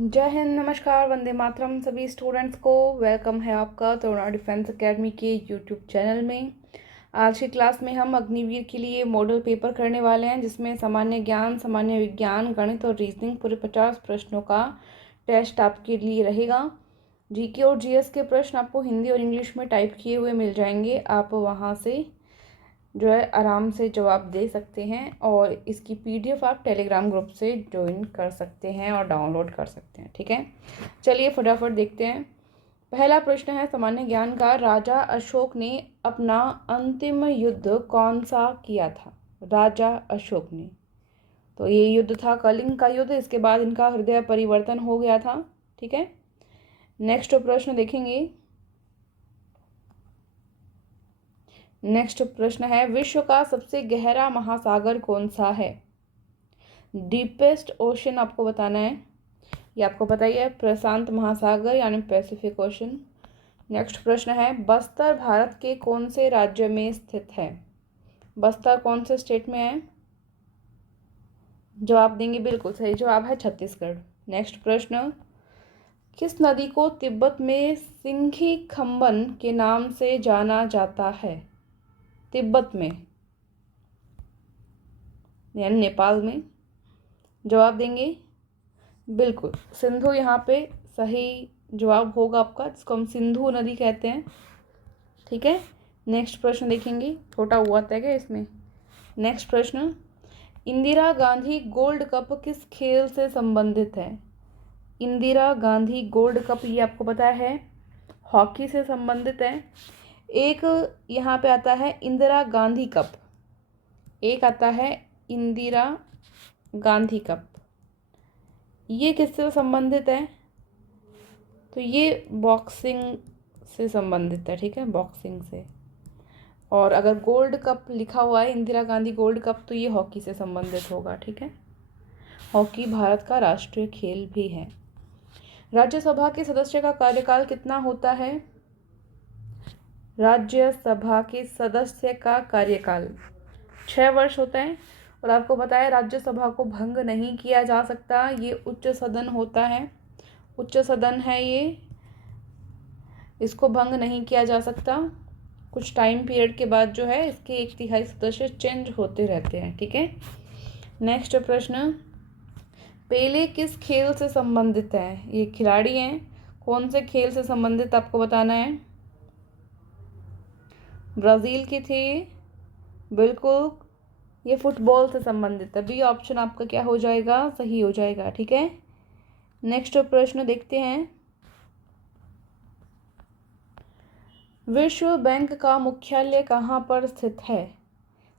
जय हिंद, नमस्कार, वंदे मातरम सभी स्टूडेंट्स को। वेलकम है आपका तरुणा डिफेंस एकेडमी के यूट्यूब चैनल में। आज की क्लास में हम अग्निवीर के लिए मॉडल पेपर करने वाले हैं, जिसमें सामान्य ज्ञान, सामान्य विज्ञान, गणित और रीजनिंग पूरे 50 प्रश्नों का टेस्ट आपके लिए रहेगा। जीके और जीएस के प्रश्न आपको हिंदी और इंग्लिश में टाइप किए हुए मिल जाएंगे। आप वहाँ से जो है आराम से जवाब दे सकते हैं और इसकी पीडीएफ आप टेलीग्राम ग्रुप से ज्वाइन कर सकते हैं और डाउनलोड कर सकते हैं। ठीक है, चलिए फटाफट देखते हैं। पहला प्रश्न है सामान्य ज्ञान का। राजा अशोक ने अपना अंतिम युद्ध कौन सा किया था? राजा अशोक ने, तो ये युद्ध था कलिंग का युद्ध। इसके बाद इनका हृदय परिवर्तन हो गया था। ठीक है, नेक्स्ट प्रश्न देखेंगे। नेक्स्ट प्रश्न है विश्व का सबसे गहरा महासागर कौन सा है? डीपेस्ट ओशन आपको बताना है। ये आपको पता ही है, प्रशांत महासागर यानी पैसिफिक ओशन। नेक्स्ट प्रश्न है बस्तर भारत के कौन से राज्य में स्थित है? बस्तर कौन से स्टेट में है? जवाब देंगे, बिल्कुल सही जवाब है छत्तीसगढ़। नेक्स्ट प्रश्न किस नदी को तिब्बत में सिंघी खंबन के नाम से जाना जाता है? तिब्बत में यानी नेपाल में। जवाब देंगे, बिल्कुल सिंधु यहाँ पे सही जवाब होगा आपका, जिसको हम सिंधु नदी कहते हैं। ठीक है, नेक्स्ट प्रश्न देखेंगे। छोटा हुआ था क्या इसमें? नेक्स्ट प्रश्न इंदिरा गांधी गोल्ड कप किस खेल से संबंधित है? इंदिरा गांधी गोल्ड कप, ये आपको पता है हॉकी से संबंधित है। एक यहाँ पे आता है इंदिरा गांधी कप, एक आता है इंदिरा गांधी कप, ये किससे संबंधित है? तो ये बॉक्सिंग से संबंधित है। ठीक है, बॉक्सिंग से। और अगर गोल्ड कप लिखा हुआ है इंदिरा गांधी गोल्ड कप, तो ये हॉकी से संबंधित होगा। ठीक है, हॉकी भारत का राष्ट्रीय खेल भी है। राज्यसभा के सदस्य का कार्यकाल कितना होता है? राज्यसभा के सदस्य का कार्यकाल 6 वर्ष होता है। और आपको पता है राज्यसभा को भंग नहीं किया जा सकता, ये उच्च सदन होता है, उच्च सदन है ये, इसको भंग नहीं किया जा सकता। कुछ टाइम पीरियड के बाद जो है इसके 1/3 सदस्य चेंज होते रहते हैं। ठीक है, नेक्स्ट प्रश्न पेले किस खेल से संबंधित है? ये खिलाड़ी हैं, कौन से खेल से संबंधित आपको बताना है। ब्राज़ील के थे, बिल्कुल ये फुटबॉल से संबंधित है। बी ऑप्शन आपका क्या हो जाएगा? सही हो जाएगा। ठीक है, नेक्स्ट प्रश्न देखते हैं। विश्व बैंक का मुख्यालय कहाँ पर स्थित है?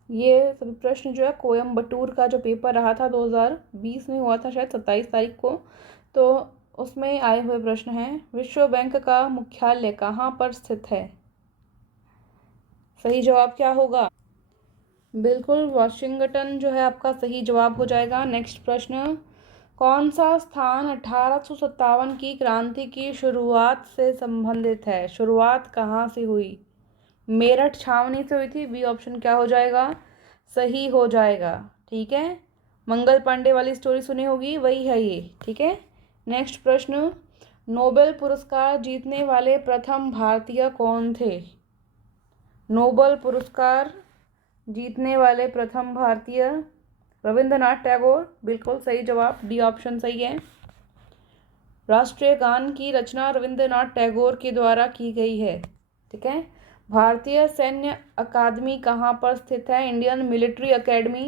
ये सभी प्रश्न जो है कोयम्बटूर का जो पेपर रहा था 2020 में हुआ था, शायद 27 तारीख को, तो उसमें आए हुए प्रश्न हैं। विश्व बैंक का मुख्यालय कहाँ पर स्थित है? सही जवाब क्या होगा? बिल्कुल वाशिंगटन जो है आपका सही जवाब हो जाएगा। नेक्स्ट प्रश्न कौन सा स्थान 1857 की क्रांति की शुरुआत से संबंधित है? शुरुआत कहाँ से हुई? मेरठ छावनी से हुई थी। बी ऑप्शन क्या हो जाएगा? सही हो जाएगा। ठीक है, मंगल पांडे वाली स्टोरी सुनी होगी, वही है ये। ठीक है, नेक्स्ट प्रश्न नोबेल पुरस्कार जीतने वाले प्रथम भारतीय कौन थे? नोबेल पुरस्कार जीतने वाले प्रथम भारतीय रविंद्रनाथ टैगोर, बिल्कुल सही जवाब, डी ऑप्शन सही है। राष्ट्रीय गान की रचना रविंद्रनाथ टैगोर के द्वारा की गई है। ठीक है, भारतीय सैन्य अकादमी कहाँ पर स्थित है? इंडियन मिलिट्री एकेडमी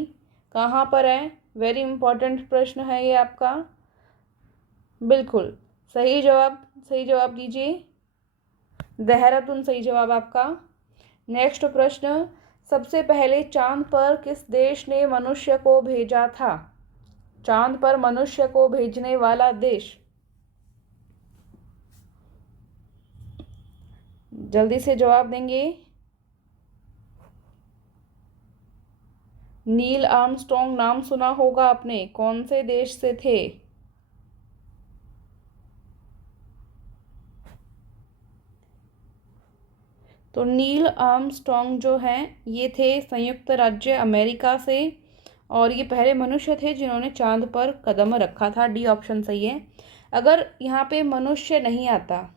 कहाँ पर है? वेरी इंपॉर्टेंट प्रश्न है ये आपका। बिल्कुल सही जवाब, सही जवाब दीजिए, देहरादून सही जवाब आपका। नेक्स्ट प्रश्न सबसे पहले चांद पर किस देश ने मनुष्य को भेजा था? चांद पर मनुष्य को भेजने वाला देश, जल्दी से जवाब देंगे। नील आर्मस्ट्रॉन्ग नाम सुना होगा आपने, कौन से देश से थे? तो नील आर्मस्ट्रॉन्ग जो हैं ये थे संयुक्त राज्य अमेरिका से, और ये पहले मनुष्य थे जिन्होंने चांद पर कदम रखा था। डी ऑप्शन सही है। अगर यहाँ पे मनुष्य नहीं आता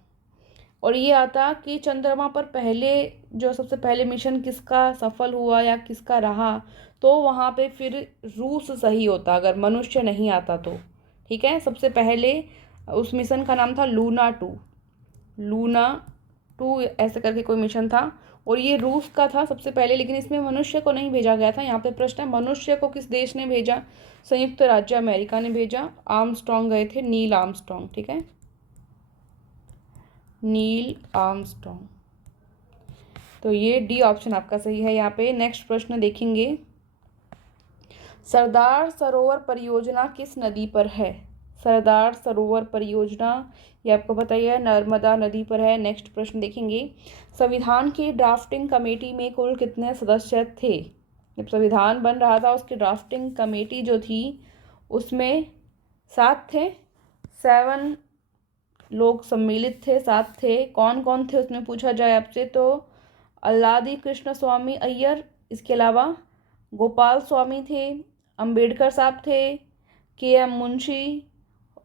और ये आता कि चंद्रमा पर पहले जो सबसे पहले मिशन किसका सफल हुआ या किसका रहा, तो वहाँ पे फिर रूस सही होता अगर मनुष्य नहीं आता तो। ठीक है, सबसे पहले उस मिशन का नाम था लूना 2 ऐसे करके कोई मिशन था और ये रूस का था सबसे पहले, लेकिन इसमें मनुष्य को नहीं भेजा गया था। यहाँ पे प्रश्न है मनुष्य को किस देश ने भेजा? संयुक्त राज्य अमेरिका ने भेजा। आर्मस्ट्रॉन्ग गए थे, नील आर्मस्ट्रॉन्ग। ठीक है, नील आर्मस्ट्रॉन्ग। तो ये डी ऑप्शन आपका सही है यहाँ पे। नेक्स्ट प्रश्न देखेंगे, सरदार सरोवर परियोजना किस नदी पर है? सरदार सरोवर परियोजना ये आपको पता ही है, नर्मदा नदी पर है। नेक्स्ट प्रश्न देखेंगे, संविधान की ड्राफ्टिंग कमेटी में कुल कितने सदस्य थे? जब संविधान बन रहा था उसकी ड्राफ्टिंग कमेटी जो थी उसमें 7 थे, 7 लोग सम्मिलित थे, 7 थे। कौन कौन थे उसमें पूछा जाए आपसे तो अल्लादी कृष्ण स्वामी अय्यर, इसके अलावा गोपाल स्वामी थे, अंबेडकर साहब थे, के.एम. मुंशी,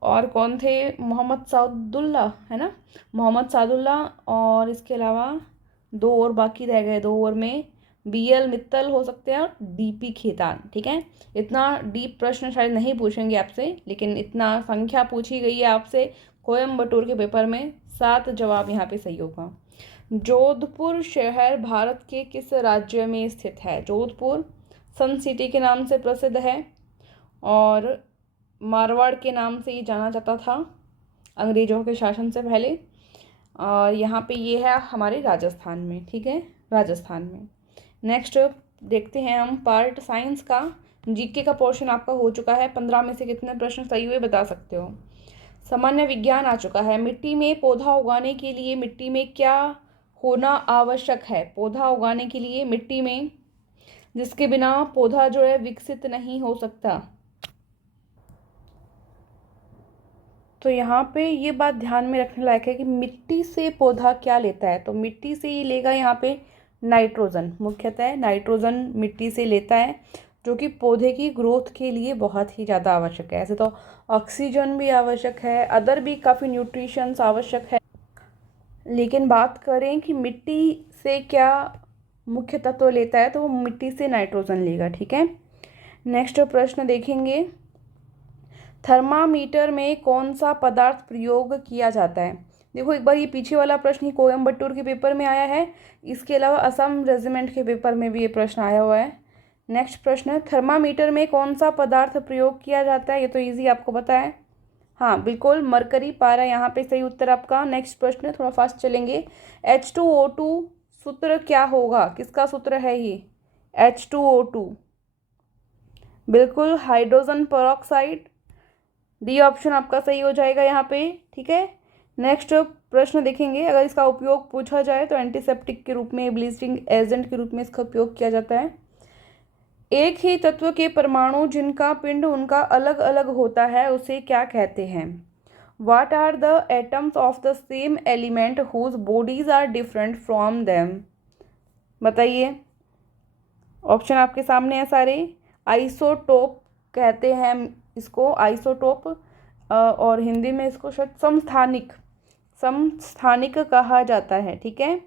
और कौन थे? मोहम्मद सादुल्ला, है ना, मोहम्मद सादुल्ला। और इसके अलावा 2 और बाकी रह गए, 2 और में बी.एल. मित्तल हो सकते हैं और डी.पी. खेतान। ठीक है, इतना डीप प्रश्न शायद नहीं पूछेंगे आपसे, लेकिन इतना संख्या पूछी गई है आपसे कोयम्बटूर के पेपर में। 7 जवाब यहाँ पे सही होगा। जोधपुर शहर भारत के किस राज्य में स्थित है? जोधपुर सन सिटी के नाम से प्रसिद्ध है और मारवाड़ के नाम से ये जाना जाता था अंग्रेजों के शासन से पहले। और यहाँ पे ये है हमारे राजस्थान में। ठीक है, राजस्थान में। नेक्स्ट देखते हैं हम पार्ट साइंस का। जीके का पोर्शन आपका हो चुका है। 15 में से कितने प्रश्न सही हुए बता सकते हो? सामान्य विज्ञान आ चुका है। मिट्टी में पौधा उगाने के लिए मिट्टी में क्या होना आवश्यक है? पौधा उगाने के लिए मिट्टी में, जिसके बिना पौधा जो है विकसित नहीं हो सकता। तो यहाँ पे ये बात ध्यान में रखने लायक है कि मिट्टी से पौधा क्या लेता है, तो मिट्टी से ये लेगा यहाँ पे नाइट्रोजन, मुख्यतः नाइट्रोजन मिट्टी से लेता है, जो कि पौधे की ग्रोथ के लिए बहुत ही ज़्यादा आवश्यक है। ऐसे तो ऑक्सीजन भी आवश्यक है, अदर भी काफ़ी न्यूट्रिशंस आवश्यक है, लेकिन बात करें कि मिट्टी से क्या मुख्य तत्व लेता है तो वो मिट्टी से नाइट्रोजन लेगा। ठीक है, नेक्स्ट प्रश्न देखेंगे, थर्मामीटर में कौन सा पदार्थ प्रयोग किया जाता है? देखो एक बार ये पीछे वाला प्रश्न ही कोयम्बटूर के पेपर में आया है, इसके अलावा असम रेजिमेंट के पेपर में भी ये प्रश्न आया हुआ है। नेक्स्ट प्रश्न, थर्मामीटर में कौन सा पदार्थ प्रयोग किया जाता है? ये तो इजी आपको पता है, हाँ बिल्कुल, मरकरी पारा यहाँ पे सही उत्तर आपका। नेक्स्ट प्रश्न थोड़ा फास्ट चलेंगे, H2O2 सूत्र क्या होगा? किसका सूत्र है ये H2O2? बिल्कुल हाइड्रोजन पेरोक्साइड। डी ऑप्शन आपका सही हो जाएगा यहाँ पे। ठीक है, नेक्स्ट प्रश्न देखेंगे, अगर इसका उपयोग पूछा जाए तो एंटीसेप्टिक के रूप में, ब्लीचिंग एजेंट के रूप में इसका उपयोग किया जाता है। एक ही तत्व के परमाणु जिनका पिंड उनका अलग अलग होता है उसे क्या कहते हैं? What are the atoms of the same element whose bodies are different from them? बताइए, ऑप्शन आपके सामने है सारे। आइसोटोप कहते हैं इसको, आइसोटोप, और हिंदी में इसको शायद समस्थानिक कहा जाता है। ठीक है,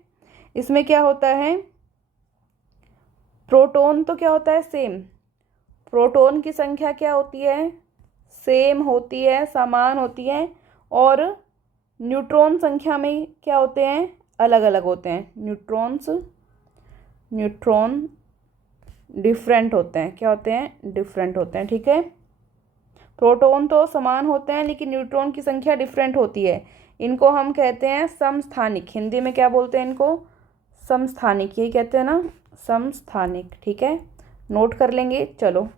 इसमें क्या होता है, प्रोटॉन तो क्या होता है, सेम, प्रोटॉन की संख्या क्या होती है, सेम होती है, समान होती है, और न्यूट्रॉन संख्या में क्या होते हैं, अलग अलग होते हैं। न्यूट्रॉन डिफरेंट होते हैं, क्या होते हैं, डिफरेंट होते हैं। ठीक है, प्रोटॉन तो समान होते हैं लेकिन न्यूट्रॉन की संख्या डिफरेंट होती है, इनको हम कहते हैं समस्थानिक। हिंदी में क्या बोलते हैं इनको, समस्थानिक, यही कहते हैं ना, समस्थानिक। ठीक है, नोट कर लेंगे। चलो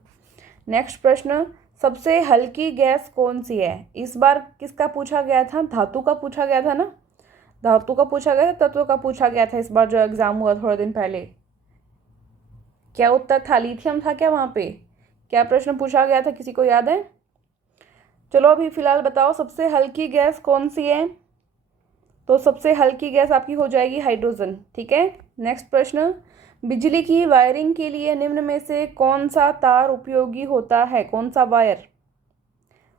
नेक्स्ट प्रश्न, सबसे हल्की गैस कौन सी है? इस बार किसका पूछा गया था, धातु का पूछा गया था ना, धातु का पूछा गया था, तत्व का पूछा गया था इस बार जो एग्जाम हुआ थोड़े दिन पहले। क्या उत्तर था, लिथियम था क्या? वहाँ पे क्या प्रश्न पूछा गया था, किसी को याद है? चलो अभी फिलहाल बताओ सबसे हल्की गैस कौन सी है, तो सबसे हल्की गैस आपकी हो जाएगी हाइड्रोजन। ठीक है, नेक्स्ट प्रश्न, बिजली की वायरिंग के लिए निम्न में से कौन सा तार उपयोगी होता है, कौन सा वायर?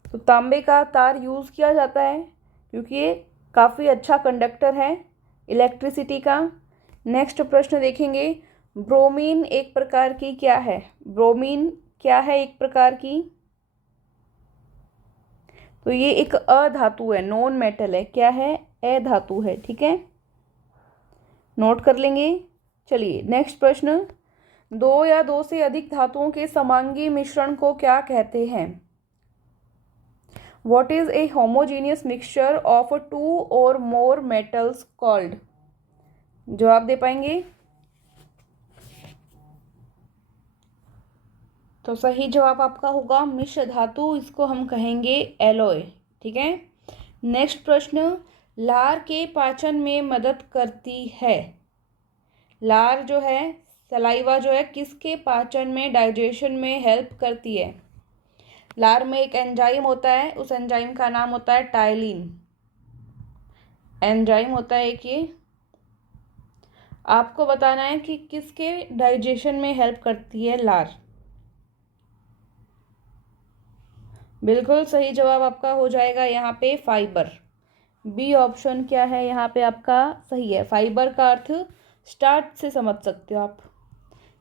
तो तांबे का तार यूज़ किया जाता है क्योंकि ये काफ़ी अच्छा कंडक्टर है इलेक्ट्रिसिटी का। नेक्स्ट प्रश्न देखेंगे, ब्रोमीन एक प्रकार की क्या है? ब्रोमीन क्या है एक प्रकार की? तो ये एक अधातु है, नॉन मेटल है। क्या है? अधातु है। ठीक है, नोट कर लेंगे। चलिए नेक्स्ट प्रश्न, दो या दो से अधिक धातुओं के समांगी मिश्रण को क्या कहते हैं? What is a homogeneous mixture of two or more metals called? जवाब दे पाएंगे? तो सही जवाब आपका होगा मिश्र धातु, इसको हम कहेंगे एलॉय। ठीक है, नेक्स्ट प्रश्न, लार के पाचन में मदद करती है। लार जो है, सलाइवा जो है, किसके पाचन में, डाइजेशन में हेल्प करती है? लार में एक एंजाइम होता है, उस एंजाइम का नाम होता है टाइलिन। एंजाइम होता है एक ये। आपको बताना है कि किसके डाइजेशन में हेल्प करती है लार। बिल्कुल सही जवाब आपका हो जाएगा यहाँ पे फाइबर। बी ऑप्शन क्या है यहाँ पे आपका सही है। फाइबर का अर्थ स्टार्च से समझ सकते हो आप,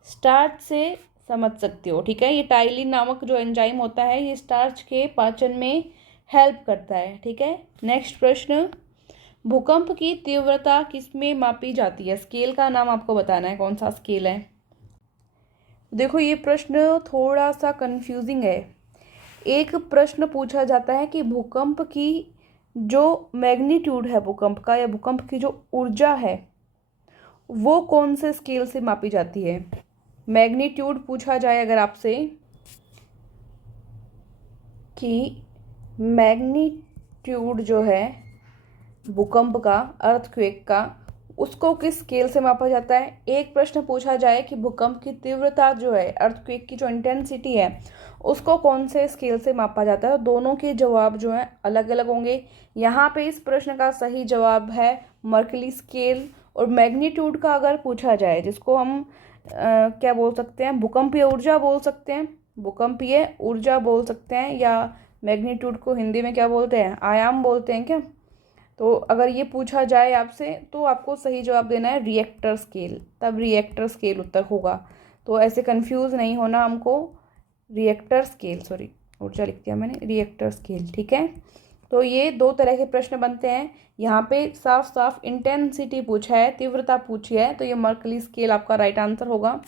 स्टार्च से समझ सकते हो। ठीक है, ये टाइलिन नामक जो एंजाइम होता है ये स्टार्च के पाचन में हेल्प करता है। ठीक है, नेक्स्ट प्रश्न, भूकंप की तीव्रता किसमें मापी जाती है? स्केल का नाम आपको बताना है, कौन सा स्केल है। देखो ये प्रश्न थोड़ा सा कंफ्यूजिंग है। एक प्रश्न पूछा जाता है कि भूकंप की जो मैग्नीट्यूड है भूकंप का, या भूकंप की जो ऊर्जा है वो कौन से स्केल से मापी जाती है। मैग्नीट्यूड पूछा जाए अगर आपसे कि मैग्नीट्यूड जो है भूकंप का, अर्थक्वेक का, उसको किस स्केल से मापा जाता है। एक प्रश्न पूछा जाए कि भूकंप की तीव्रता जो है, अर्थक्वेक की जो इंटेंसिटी है, उसको कौन से स्केल से मापा जाता है। दोनों के जवाब जो हैं अलग अलग होंगे। यहाँ पे इस प्रश्न का सही जवाब है मर्कली स्केल। और मैग्नीट्यूड का अगर पूछा जाए, जिसको हम क्या बोल सकते हैं, भूकंपीय ऊर्जा बोल सकते हैं, भूकंपीय ऊर्जा बोल सकते हैं, या मैग्नीट्यूड को हिंदी में क्या बोलते हैं, आयाम बोलते हैं क्या। तो अगर ये पूछा जाए आपसे तो आपको सही जवाब देना है रिएक्टर स्केल, तब रिएक्टर स्केल उत्तर होगा। तो ऐसे कंफ्यूज नहीं होना हमको। रिएक्टर स्केल, सॉरी ऊर्जा लिख दिया मैंने, रिएक्टर स्केल। ठीक है, तो ये दो तरह के प्रश्न बनते हैं। यहाँ पे साफ साफ इंटेंसिटी पूछा है, तीव्रता पूछी है, तो ये मर्कली स्केल आपका राइट आंसर होगा।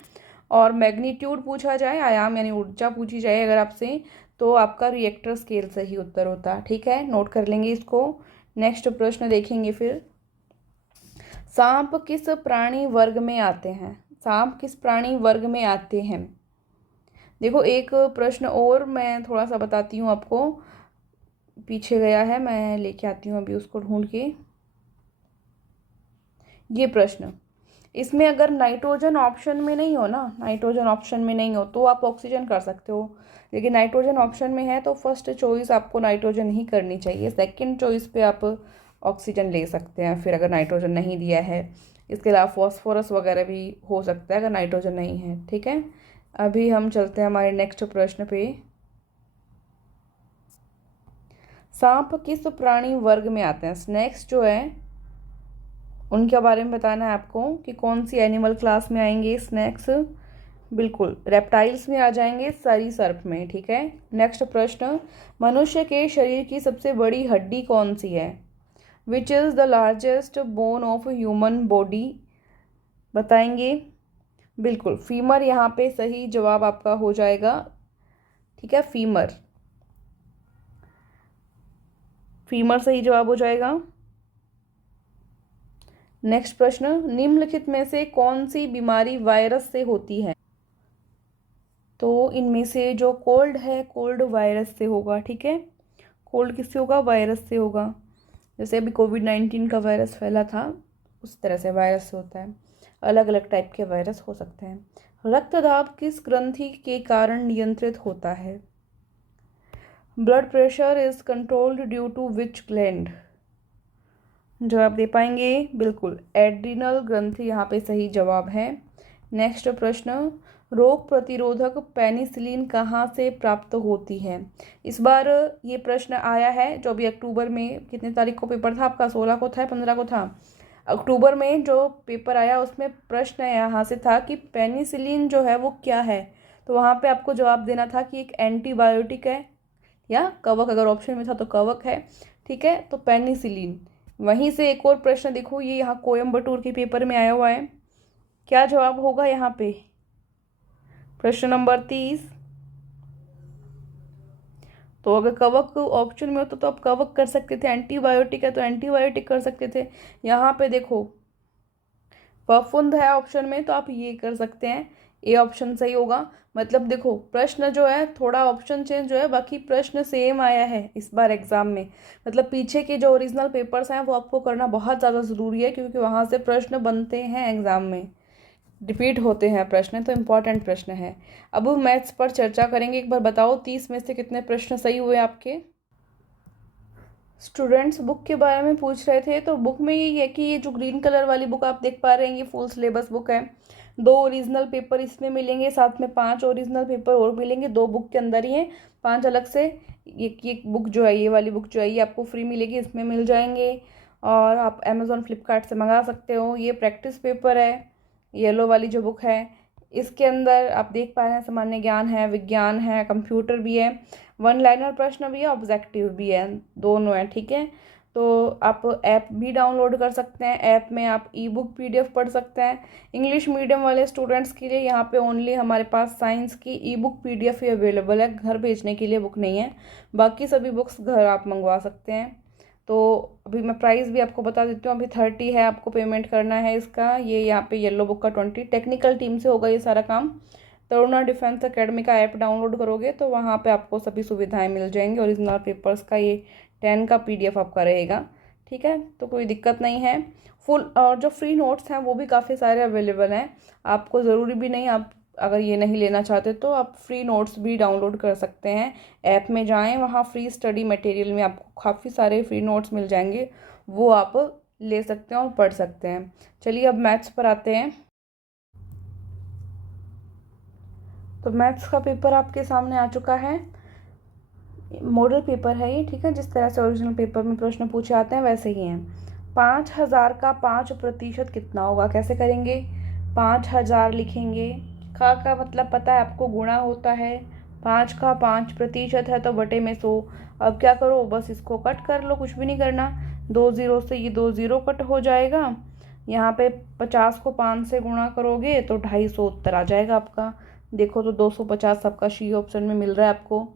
और मैग्नीट्यूड पूछा जाए, आयाम यानी ऊर्जा पूछी जाए अगर आपसे, तो आपका रिएक्टर स्केल सही उत्तर होता। ठीक है, नोट कर लेंगे इसको। नेक्स्ट प्रश्न देखेंगे फिर, सांप किस प्राणी वर्ग में आते हैं? सांप किस प्राणी वर्ग में आते हैं? देखो एक प्रश्न और मैं थोड़ा सा बताती हूँ आपको, पीछे गया है, मैं लेके आती हूँ अभी उसको ढूंढ के। ये प्रश्न, इसमें अगर नाइट्रोजन ऑप्शन में नहीं हो ना, नाइट्रोजन ऑप्शन में नहीं हो तो आप ऑक्सीजन कर सकते हो, लेकिन नाइट्रोजन ऑप्शन में है तो फर्स्ट चॉइस आपको नाइट्रोजन ही करनी चाहिए। सेकंड चॉइस पे आप ऑक्सीजन ले सकते हैं फिर अगर नाइट्रोजन नहीं दिया है। इसके अलावा फॉस्फोरस वगैरह भी हो सकता है अगर नाइट्रोजन नहीं है। ठीक है, अभी हम चलते हैं हमारे नेक्स्ट प्रश्न पे। सांप किस प्राणी वर्ग में आते हैं? स्नेक्स जो है उनके बारे में बताना है आपको कि कौन सी एनिमल क्लास में आएंगे स्नेक्स। बिल्कुल रेप्टाइल्स में आ जाएंगे, सरीसृप में। ठीक है, नेक्स्ट प्रश्न, मनुष्य के शरीर की सबसे बड़ी हड्डी कौन सी है? Which is the largest bone of human body? बताएंगे। बिल्कुल फीमर यहाँ पे सही जवाब आपका हो जाएगा। ठीक है, फीमर, फीमर सही जवाब हो जाएगा। नेक्स्ट प्रश्न, निम्नलिखित में से कौन सी बीमारी वायरस से होती है? तो इनमें से जो कोल्ड है, कोल्ड वायरस से होगा। ठीक है, कोल्ड किससे होगा? वायरस से होगा। जैसे अभी कोविड-19 का वायरस फैला था उस तरह से वायरस से होता है। अलग अलग टाइप के वायरस हो सकते हैं। रक्तदाब किस ग्रंथि के कारण नियंत्रित होता है? Blood pressure is controlled due to which gland? जवाब दे पाएंगे। बिल्कुल एड्रिनल ग्रंथि यहाँ पे सही जवाब है। नेक्स्ट प्रश्न, रोग प्रतिरोधक पेनिसिलिन कहाँ से प्राप्त होती है? इस बार ये प्रश्न आया है जो अभी अक्टूबर में, कितने तारीख को पेपर था आपका? 16 को था या 15 को था? अक्टूबर में जो पेपर आया उसमें प्रश्न यहाँ से था कि पेनिसिलिन जो है वो क्या है। तो वहाँ पे आपको जवाब देना था कि एक एंटीबायोटिक है, या कवक, अगर ऑप्शन में था तो कवक है, ठीक है। तो पेनिसिलिन। वहीं से एक और प्रश्न देखो, ये यहाँ कोयम्बटूर के पेपर में आया हुआ है। क्या जवाब होगा यहाँ पे? प्रश्न नंबर 30। तो अगर कवक ऑप्शन में होता तो आप कवक कर सकते थे, एंटीबायोटिक है तो एंटीबायोटिक कर सकते थे। यहाँ पे देखो फफूंद है ऑप्शन में, तो आप ये कर सकते हैं, ए ऑप्शन सही होगा। मतलब देखो प्रश्न जो है थोड़ा ऑप्शन चेंज जो है, बाकी प्रश्न सेम आया है इस बार एग्जाम में। मतलब पीछे के जो ओरिजिनल पेपर्स हैं वो आपको करना बहुत ज़्यादा ज़रूरी है, क्योंकि वहाँ से प्रश्न बनते हैं एग्जाम में, रिपीट होते हैं प्रश्न, तो इम्पॉर्टेंट प्रश्न है। अब मैथ्स पर चर्चा करेंगे। एक बार बताओ 30 में से कितने प्रश्न सही हुए आपके? स्टूडेंट्स बुक के बारे में पूछ रहे थे, तो बुक में यही है कि ये जो ग्रीन कलर वाली बुक आप देख पा रहे हैं ये फुल सिलेबस बुक है। 2 ओरिजिनल पेपर इसमें मिलेंगे, साथ में 5 ओरिजिनल पेपर और मिलेंगे, 2 बुक के अंदर ही हैं, 5 अलग से। ये बुक जो है, ये वाली बुक जो है ये आपको फ्री मिलेगी, इसमें मिल जाएंगे, और आप अमेज़ॉन फ्लिपकार्ट से मंगा सकते हो। ये प्रैक्टिस पेपर है, येलो वाली जो बुक है। इसके अंदर आप देख पा रहे हैं सामान्य ज्ञान है, विज्ञान है, कंप्यूटर भी है, वन लाइनर प्रश्न भी है, ऑब्जेक्टिव भी है, दोनों है, ठीक है। तो आप ऐप भी डाउनलोड कर सकते हैं, ऐप में आप ई बुक PDF पढ़ सकते हैं। इंग्लिश मीडियम वाले स्टूडेंट्स के लिए यहाँ पे ओनली हमारे पास साइंस की ई बुक PDF ही अवेलेबल है, घर भेजने के लिए बुक नहीं है। बाकी सभी बुक्स घर आप मंगवा सकते हैं। तो अभी मैं प्राइस भी आपको बता देती हूँ, अभी 30 है, आपको पेमेंट करना है इसका। ये यहाँ पे येलो बुक का 20, टेक्निकल टीम से होगा ये सारा काम। तरुणा डिफेंस एकेडमी का ऐप डाउनलोड करोगे तो वहाँ पे आपको सभी सुविधाएं मिल जाएंगी। ओरिजिनल पेपर्स का ये 10 का PDF आपका रहेगा, ठीक है, तो कोई दिक्कत नहीं है। फुल और जो फ्री नोट्स हैं वो भी काफ़ी सारे अवेलेबल हैं। आपको ज़रूरी भी नहीं, आप अगर ये नहीं लेना चाहते तो आप फ्री नोट्स भी डाउनलोड कर सकते हैं। ऐप में जाएं, वहाँ फ्री स्टडी मटेरियल में आपको काफ़ी सारे फ्री नोट्स मिल जाएंगे, वो आप ले सकते हैं और पढ़ सकते हैं। चलिए अब मैथ्स पर आते हैं। तो मैथ्स का पेपर आपके सामने आ चुका है, मॉडल पेपर है ये, ठीक है। जिस तरह से ओरिजिनल पेपर में प्रश्न पूछे आते हैं वैसे ही हैं। 5000 का 5% कितना होगा? कैसे करेंगे? 5000 लिखेंगे, का मतलब पता है आपको, गुणा होता है। 5 का 5% है तो बटे में 100। अब क्या करो, बस इसको कट कर लो, कुछ भी नहीं करना। 2 0 से ये 2 0 कट हो जाएगा। यहाँ पे 50 को 5 से गुणा करोगे तो 250 उत्तर आ जाएगा आपका। देखो तो 250 आपका सी ऑप्शन में मिल रहा है आपको।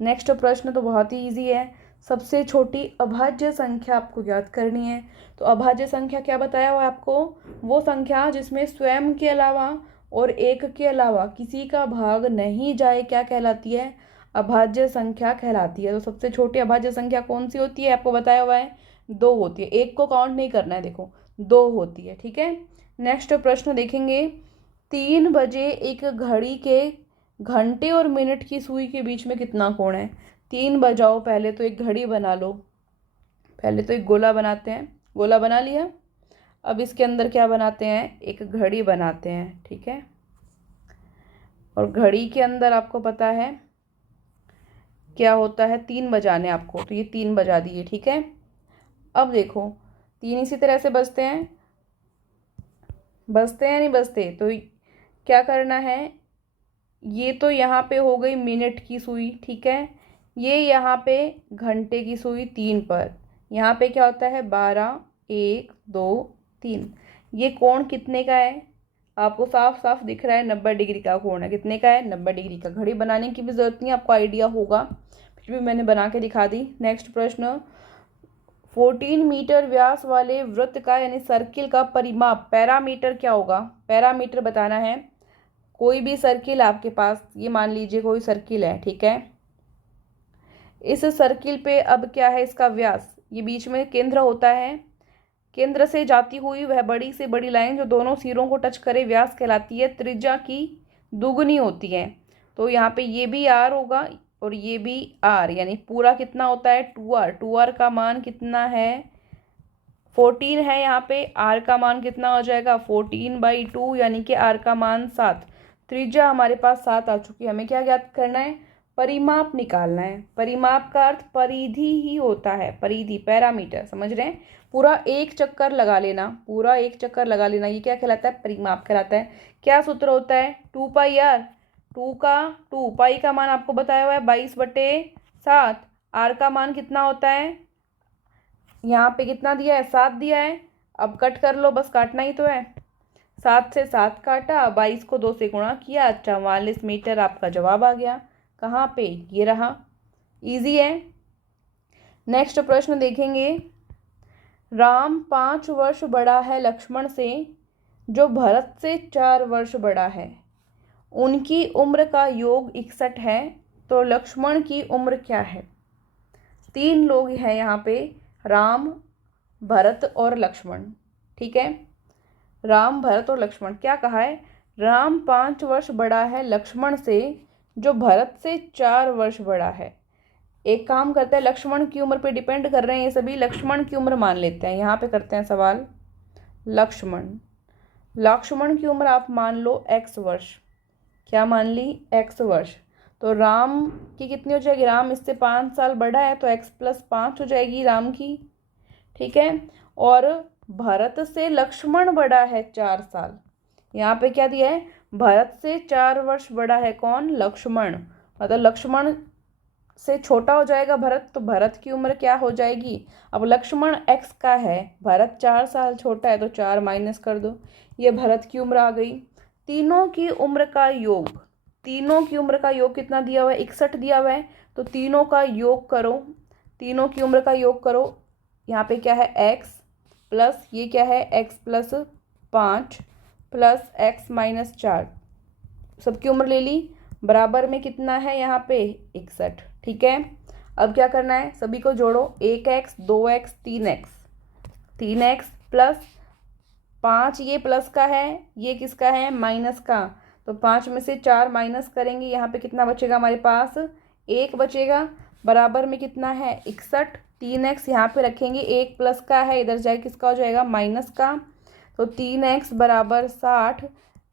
नेक्स्ट प्रश्न तो बहुत ही इजी है। सबसे छोटी अभाज्य संख्या आपको याद करनी है। तो अभाज्य संख्या क्या बताया हुआ है आपको? वो संख्या जिसमें स्वयं के अलावा और एक के अलावा किसी का भाग नहीं जाए, क्या कहलाती है? अभाज्य संख्या कहलाती है। तो सबसे छोटी अभाज्य संख्या कौन सी होती है? आपको बताया हुआ है 2 होती है, एक को काउंट नहीं करना है, देखो 2 होती है, ठीक है। नेक्स्ट प्रश्न देखेंगे। 3 बजे एक घड़ी के घंटे और मिनट की सुई के बीच में कितना कोण है? 3 बजाओ, पहले तो एक घड़ी बना लो, पहले तो एक गोला बनाते हैं, गोला बना लिया। अब इसके अंदर क्या बनाते हैं? एक घड़ी बनाते हैं, ठीक है। और घड़ी के अंदर आपको पता है क्या होता है, 3 बजाने आपको, तो ये 3 बजा दिए, ठीक है। अब देखो 3 इसी तरह से बजते हैं, बजते हैं नहीं बजते, तो क्या करना है, ये तो यहाँ पे हो गई मिनट की सुई, ठीक है। ये यहाँ पे घंटे की सुई 3 पर, यहाँ पे क्या होता है 12, 1, 2, 3। ये कोण कितने का है? आपको साफ साफ दिख रहा है, 90 डिग्री का कोण है। कितने का है? 90 डिग्री का। घड़ी बनाने की भी जरूरत नहीं, आपको आइडिया होगा, फिर भी मैंने बना के दिखा दी। नेक्स्ट प्रश्न। 14 मीटर व्यास वाले वृत्त का यानी सर्किल का परिमाप, पैरामीटर क्या होगा? पैरामीटर बताना है। कोई भी सर्किल आपके पास, ये मान लीजिए कोई सर्किल है, ठीक है। इस सर्किल पे अब क्या है, इसका व्यास, ये बीच में केंद्र होता है, केंद्र से जाती हुई वह बड़ी से बड़ी लाइन जो दोनों सिरों को टच करे व्यास कहलाती है, त्रिज्या की दुगनी होती है। तो यहाँ पे ये भी R होगा और ये भी R, यानी पूरा कितना होता है 2R। 2R का मान कितना है? 14 है यहाँ पे, आर का मान कितना हो जाएगा 14/2 यानी कि आर का मान 7। त्रिज्या हमारे पास 7 आ चुकी है। हमें क्या ज्ञात करना है, परिमाप निकालना है। परिमाप का अर्थ परिधि ही होता है, परिधि पैरामीटर, समझ रहे हैं। पूरा एक चक्कर लगा लेना, पूरा एक चक्कर लगा लेना, ये क्या कहलाता है, परिमाप कहलाता है। क्या सूत्र होता है, 2 पाई आर, 2 पाई का मान आपको बताया हुआ है 22/7। आर का मान कितना होता है, यहाँ पे कितना दिया है, 7 दिया है। अब कट कर लो, बस काटना ही तो है। 7 से 7 काटा, 22 को 2 से गुणा किया, 44 मीटर आपका जवाब आ गया। कहाँ पे, ये रहा। इजी है। नेक्स्ट प्रश्न देखेंगे। राम 5 वर्ष बड़ा है लक्ष्मण से, जो भरत से 4 वर्ष बड़ा है। उनकी उम्र का योग 61 है, तो लक्ष्मण की उम्र क्या है। 3 लोग हैं यहाँ पे, राम, भरत और लक्ष्मण, ठीक है। राम, भरत और लक्ष्मण, क्या कहा है, राम 5 वर्ष बड़ा है लक्ष्मण से, जो भरत से 4 वर्ष बड़ा है। एक काम करते हैं, लक्ष्मण की उम्र पे डिपेंड कर रहे हैं ये सभी, लक्ष्मण की उम्र मान लेते हैं। यहाँ पे करते हैं सवाल, लक्ष्मण की उम्र आप मान लो x वर्ष। क्या मान ली, x वर्ष। तो राम की कितनी हो जाएगी, राम इससे 5 साल बड़ा है, तो x+5 हो जाएगी राम की, ठीक है। और भरत से लक्ष्मण बड़ा है 4 साल। यहाँ पे क्या दिया है, भरत से 4 वर्ष बड़ा है कौन, लक्ष्मण। मतलब लक्ष्मण से छोटा हो जाएगा भरत, तो भरत की उम्र क्या हो जाएगी। अब लक्ष्मण x का है, भरत 4 साल छोटा है, तो 4 माइनस कर दो, ये भरत की उम्र आ गई। तीनों की उम्र का योग, तीनों की उम्र का योग कितना दिया हुआ है, 61 दिया हुआ है। तो तीनों का योग करो, तीनों की उम्र का योग करो। यहाँ पे क्या है, x प्लस ये क्या है, x+5 प्लस x-4, सबकी उम्र ले ली, बराबर में कितना है यहाँ पे 61, ठीक है। अब क्या करना है, सभी को जोड़ो, 1x 2x 3x, 3x plus 5 ये प्लस का है, ये किसका है, माइनस का। तो 5 में से 4 माइनस करेंगे, यहाँ पे कितना बचेगा हमारे पास, 1 बचेगा, बराबर में कितना है 61। 3x यहाँ पे रखेंगे, 1 प्लस का है, इधर जाए किसका हो जाएगा, माइनस का। तो 3x बराबर 60,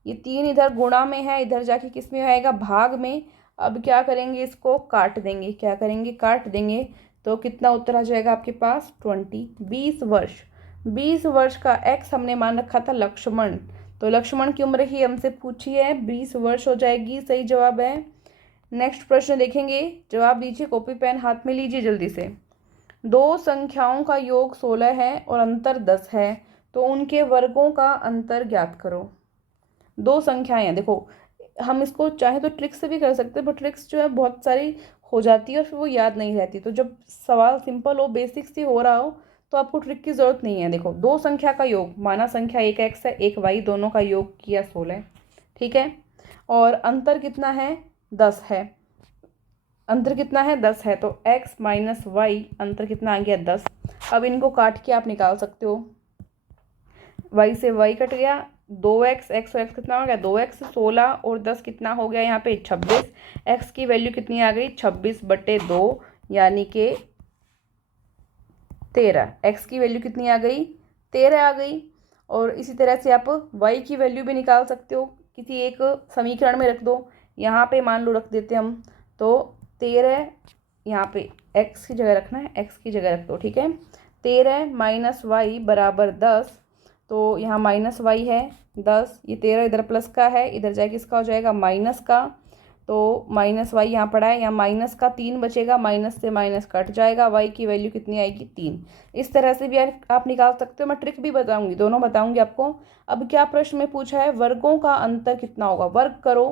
ये 3 इधर गुणा में है, इधर जाके किस में आएगा, भाग में। अब क्या करेंगे, इसको काट देंगे, क्या करेंगे, काट देंगे। तो कितना उत्तर आ जाएगा आपके पास, 20 वर्ष। 20 वर्ष का x हमने मान रखा था लक्ष्मण, तो लक्ष्मण की उम्र ही हमसे पूछी है, 20 वर्ष हो जाएगी, सही जवाब है। नेक्स्ट प्रश्न देखेंगे, जवाब दीजिए, कॉपी पेन हाथ में लीजिए जल्दी से। 2 संख्याओं का योग 16 है और अंतर 10 है, तो उनके वर्गों का अंतर ज्ञात करो। 2 संख्याएं हैं, देखो हम इसको चाहे तो ट्रिक्स से भी कर सकते हैं, बट ट्रिक्स जो है बहुत सारी हो जाती है और फिर वो याद नहीं रहती। तो जब सवाल सिंपल हो, बेसिक से हो रहा हो, तो आपको ट्रिक की ज़रूरत नहीं है। देखो 2 संख्या का योग, माना संख्या एक x है एक y, दोनों का योग किया 16, ठीक है। और अंतर कितना है, 10 है, अंतर कितना है, 10 है। तो x माइनस वाई, अंतर कितना आ गया, 10। अब इनको काट के आप निकाल सकते हो, y से y कट गया, 2x, x और x कितना हो गया, 2x, 16 और 10 कितना हो गया यहाँ पे 26। x की वैल्यू कितनी आ गई, 26/2 यानी कि 13। x की वैल्यू कितनी आ गई, 13 आ गई। और इसी तरह से आप y की वैल्यू भी निकाल सकते हो, किसी एक समीकरण में रख दो। यहाँ पे मान लो रख देते हम, तो 13, यहाँ पे x की जगह रखना है, x की जगह रख दो, ठीक है। 13 माइनस वाई बराबर 10, तो यहाँ माइनस वाई है 10, ये 13 इधर प्लस का है, इधर जाए किसका हो जाएगा, माइनस का। तो माइनस वाई यहाँ पड़ा है, यहाँ माइनस का 3 बचेगा, माइनस से माइनस कट जाएगा, वाई की वैल्यू कितनी आएगी, 3। इस तरह से भी आप निकाल सकते हो, मैं ट्रिक भी बताऊंगी, दोनों बताऊंगी आपको। अब क्या प्रश्न में पूछा है, वर्गों का अंतर कितना होगा, वर्ग करो।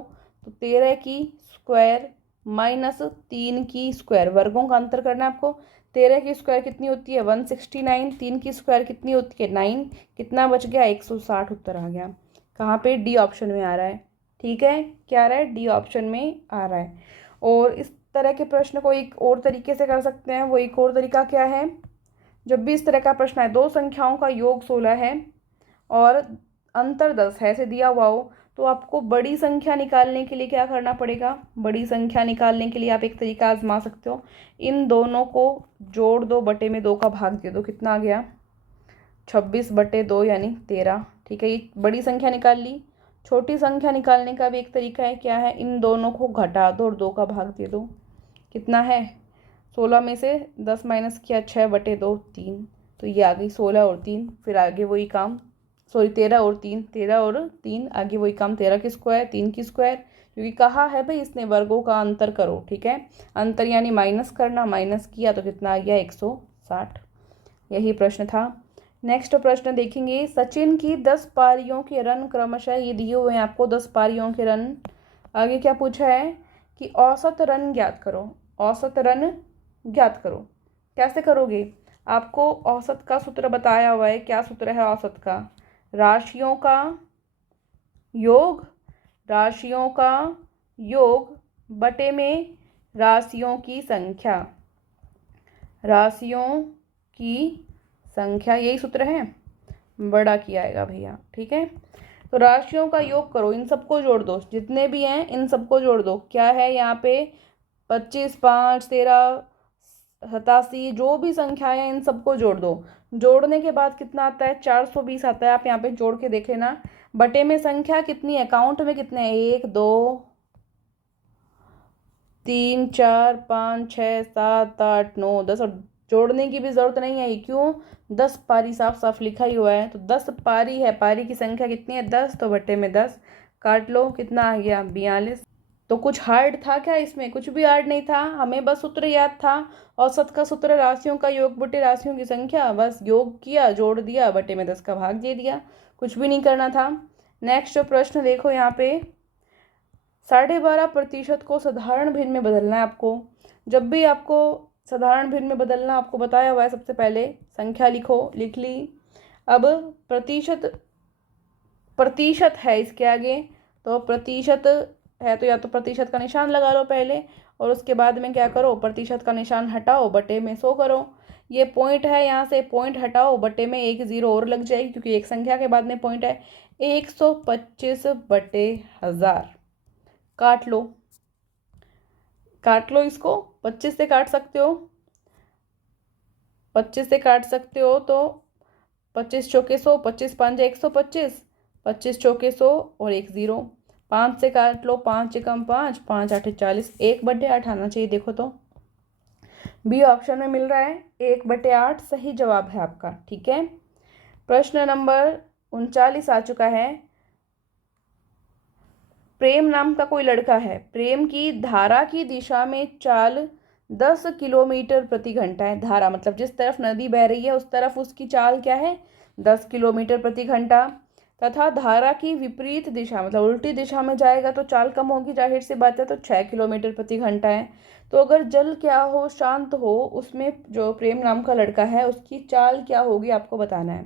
तो 13 की स्क्वायर माइनस 3 की स्क्वायर, वर्गों का अंतर करना है आपको। 13 की स्क्वायर कितनी होती है, 169, 3 की स्क्वायर कितनी होती है, 9, कितना बच गया, 160 उत्तर आ गया। कहाँ पे, डी ऑप्शन में आ रहा है, ठीक है। क्या आ रहा है, डी ऑप्शन में आ रहा है। और इस तरह के प्रश्न को एक और तरीके से कर सकते हैं, वो एक और तरीका क्या है, जब भी इस तरह का प्रश्न है, 2 संख्याओं का योग 16 है और अंतर 10 है, ऐसे दिया हुआ हो, तो आपको बड़ी संख्या निकालने के लिए क्या करना पड़ेगा, बड़ी संख्या निकालने के लिए आप एक तरीका आजमा सकते हो, इन दोनों को जोड़ दो, बटे में 2 का भाग दे दो, कितना आ गया, 26/2 यानी 13। ठीक है, ये बड़ी संख्या निकाल ली। छोटी संख्या निकालने का भी एक तरीका है, क्या है, इन दोनों को घटा दो और 2 का भाग दे दो। कितना है, 16 में से 10 माइनस किया, 6/2 3। तो ये आ गई 16 और 3। फिर आगे वही काम, सॉरी 13 और 3, 13 और 3, आगे वही काम, 13 की स्क्वायर 3 की स्क्वायर, क्योंकि कहा है भाई इसने वर्गों का अंतर करो। ठीक है, अंतर यानी माइनस करना, माइनस किया तो कितना आ गया 160। यही प्रश्न था। नेक्स्ट प्रश्न देखेंगे, सचिन की 10 पारियों के रन क्रमशः, ये दिए हुए हैं आपको 10 पारियों के रन। आगे क्या पूछा है कि औसत रन ज्ञात करो। औसत रन ज्ञात करो, कैसे करोगे, आपको औसत का सूत्र बताया हुआ है। क्या सूत्र है औसत का, राशियों का योग, राशियों का योग बटे में राशियों की संख्या, राशियों की संख्या, यही सूत्र है। बड़ा किया आएगा भैया। ठीक है, तो राशियों का योग करो, इन सबको जोड़ दो, जितने भी हैं इन सबको जोड़ दो। क्या है यहाँ पे, 25, 5, 13, 87, जो भी संख्या है इन सबको जोड़ दो। जोड़ने के बाद कितना आता है, 420 आता है। आप यहाँ पे जोड़ के देख लेना। बटे में संख्या कितनी है, काउंट में कितने हैं, 1 2 3 4 5 6 7 8 9 10, और जोड़ने की भी जरूरत नहीं है। क्यों, 10 पारी साफ साफ लिखा ही हुआ है। तो 10 पारी है, पारी की संख्या कितनी है 10, तो बटे में 10 काट लो, कितना आ गया 42। तो कुछ हार्ड था क्या इसमें, कुछ भी हार्ड नहीं था, हमें बस सूत्र याद था। औसत का सूत्र राशियों का योग बटे राशियों की संख्या, बस योग किया, जोड़ दिया, बटे में 10 का भाग दे दिया, कुछ भी नहीं करना था। नेक्स्ट प्रश्न देखो यहाँ पे, 12.5% को साधारण भिन्न में बदलना है आपको। जब भी आपको साधारण भिन्न में बदलना आपको बताया हुआ है, सबसे पहले संख्या लिखो, लिख ली। अब प्रतिशत, प्रतिशत है इसके आगे, तो प्रतिशत है तो या तो प्रतिशत का निशान लगा लो पहले, और उसके बाद में क्या करो, प्रतिशत का निशान हटाओ, बटे में 100 करो। ये पॉइंट है, यहाँ से पॉइंट हटाओ, बटे में 1 0 और लग जाएगी, क्योंकि एक संख्या के बाद में पॉइंट है। 125/1000 काट लो, काट लो इसको, 25 से काट सकते हो, 25 से काट सकते हो। तो 25 चौके 100, 25 5 125, 25 चौके 100 और 1 0, 5 से काट लो, 5 एकम 5, 5 8 40, 1/8 आना चाहिए। देखो तो बी ऑप्शन में मिल रहा है, 1/8 सही जवाब है आपका। ठीक है, प्रश्न नंबर 39 आ चुका है। प्रेम नाम का कोई लड़का है, प्रेम की धारा की दिशा में चाल 10 किलोमीटर प्रति घंटा है। धारा मतलब जिस तरफ नदी बह रही है उस तरफ उसकी चाल क्या है, 10 किलोमीटर प्रति घंटा, तथा धारा की विपरीत दिशा मतलब उल्टी दिशा में जाएगा तो चाल कम होगी, जाहिर सी बात है, तो 6 किलोमीटर प्रति घंटा है। तो अगर जल क्या हो, शांत हो, उसमें जो प्रेम नाम का लड़का है उसकी चाल क्या होगी आपको बताना है।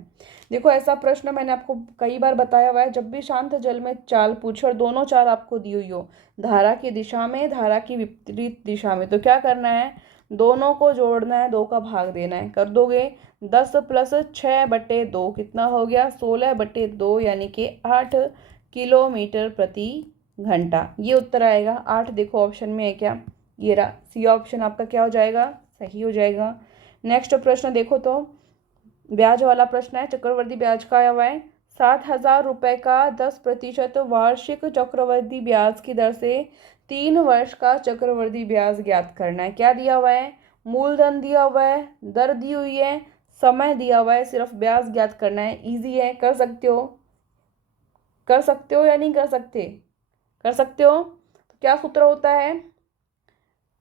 देखो ऐसा प्रश्न मैंने आपको कई बार बताया हुआ है, जब भी शांत जल में चाल पूछे और दोनों चाल आपको दी हुई हो, धारा की दिशा में, धारा की विपरीत दिशा में, तो क्या करना है, दोनों को जोड़ना है, 2 का भाग देना है। कर दोगे, 10 + 6/2 कितना हो गया, 16/2 यानी कि 8 किलोमीटर प्रति घंटा। ये उत्तर आएगा 8। देखो ऑप्शन में है क्या, ये रहा, सी ऑप्शन आपका क्या हो जाएगा, सही हो जाएगा। नेक्स्ट प्रश्न देखो तो ब्याज वाला प्रश्न है, चक्रवर्ती ब्याज का आया हुआ है। 7,000 रुपये का 10% वार्षिक चक्रवर्ती ब्याज की दर से 3 वर्ष का चक्रवर्ती ब्याज ज्ञात करना है। क्या दिया हुआ है, मूलधन दिया हुआ है, दर दी हुई है, समय दिया हुआ है, सिर्फ ब्याज ज्ञात करना है। इजी है, कर सकते हो, कर सकते हो या नहीं कर सकते, कर सकते हो। तो क्या सूत्र होता है,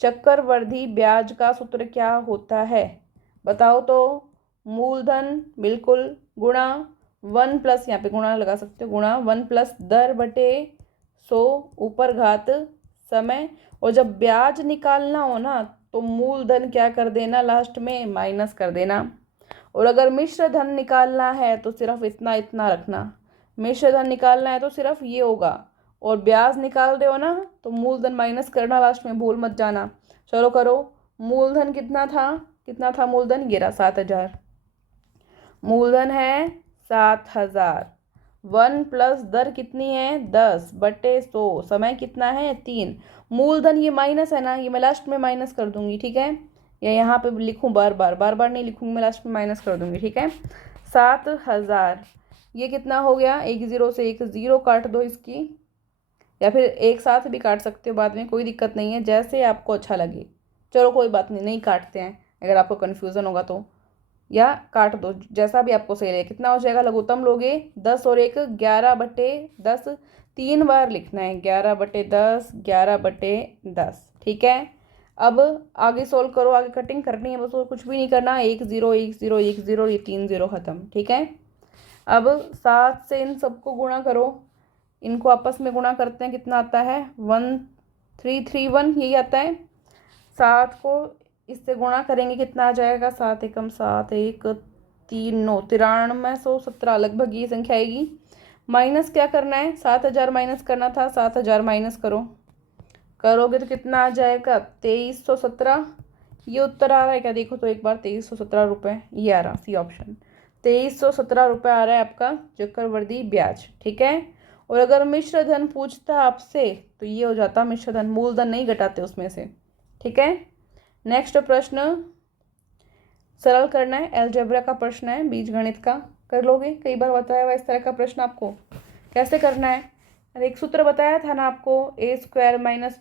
चक्रवर्ती ब्याज का सूत्र क्या होता है बताओ तो, मूलधन बिल्कुल, गुणा 1 प्लस, यहाँ पे गुणा लगा सकते हो, गुणा 1 प्लस दर बटे 100 ऊपर घात समय। और जब ब्याज निकालना हो ना तो मूलधन क्या कर देना, लास्ट में माइनस कर देना। और अगर मिश्र धन निकालना है तो सिर्फ इतना इतना रखना, मिश्र धन निकालना है तो सिर्फ ये होगा। और ब्याज निकाल दे हो ना तो मूलधन माइनस करना लास्ट में, भूल मत जाना। चलो करो, मूलधन कितना था, कितना था मूलधन, ये रहा 7,000, मूलधन है 7,000। 1 प्लस दर कितनी है 10/100, समय कितना है 3। मूलधन ये माइनस है ना, ये मैं लास्ट में माइनस कर दूंगी, ठीक है, या यहाँ पे लिखूँ बार बार नहीं लिखूंगी मैं, लास्ट में माइनस कर दूंगी, ठीक है। 7000। ये कितना हो गया, एक ज़ीरो से एक ज़ीरो काट दो इसकी, या फिर एक साथ भी काट सकते हो बाद में, कोई दिक्कत नहीं है, जैसे आपको अच्छा लगे। चलो कोई बात नहीं, नहीं काटते हैं, अगर आपको कन्फ्यूज़न होगा तो, या काट दो, जैसा भी आपको सही लगे। कितना हो जाएगा, लघुत्तम लोगे 10 और 1 11/10, 3 बार लिखना है, 11/10, 11/10, ठीक है। अब आगे सोल्व करो, आगे कटिंग करनी है बस, और कुछ भी नहीं करना। 1 0 1 0 1 0, ये 3 0 खत्म, ठीक है। अब 7 से इन सबको गुणा करो, इनको आपस में गुणा करते हैं, कितना आता है, 1331, यही आता है। 7 को इससे गुणा करेंगे, कितना आ जाएगा, 7 एकम 7, 1 3 9, 9317 लगभग ये संख्या आएगी। माइनस क्या करना है, 7000 माइनस करना था, 7000 माइनस करो, करोगे तो कितना आ जाएगा, 2317। ये उत्तर आ रहा है क्या, देखो तो एक बार, 2317 रुपये, ये आ रहा सी ऑप्शन, 2317 रुपये आ रहा है आपका चक्रवृद्धि ब्याज, ठीक है। और अगर मिश्र धन पूछता आपसे तो ये हो जाता मिश्र धन, मूलधन नहीं घटाते उसमें से, ठीक है। नेक्स्ट प्रश्न सरल करना है, अलजेब्रा का प्रश्न है, बीजगणित का, कर लोगे, कई बार बताया हुआ इस तरह का प्रश्न आपको कैसे करना है। एक सूत्र बताया था ना आपको, a² -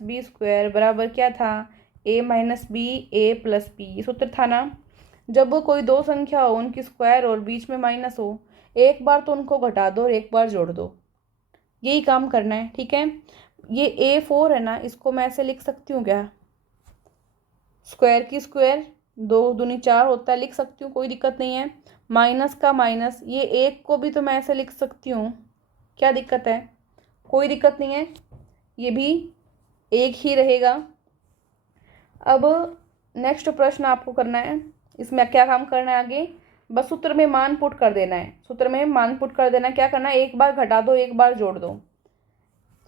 b² बराबर क्या था, a - b a+b, ये सूत्र था ना। जब कोई दो संख्या हो, उनकी स्क्वायर और बीच में माइनस हो, एक बार तो उनको घटा दो और एक बार जोड़ दो, यही काम करना है, ठीक है। ये a4 है ना, इसको मैं ऐसे लिख सकती हूँ क्या, स्क्वायर की स्क्वायर 2 दूनी 4 होता है, लिख सकती हूँ, कोई दिक्कत नहीं है। माइनस का माइनस, ये एक को भी तो मैं ऐसे लिख सकती हूँ, क्या दिक्कत है, कोई दिक्कत नहीं है, ये भी एक ही रहेगा। अब नेक्स्ट प्रश्न आपको करना है, इसमें क्या काम करना है आगे, बस सूत्र में मान पुट कर देना है, सूत्र में मान पुट कर देना है, क्या करना है, एक बार घटा दो एक बार जोड़ दो।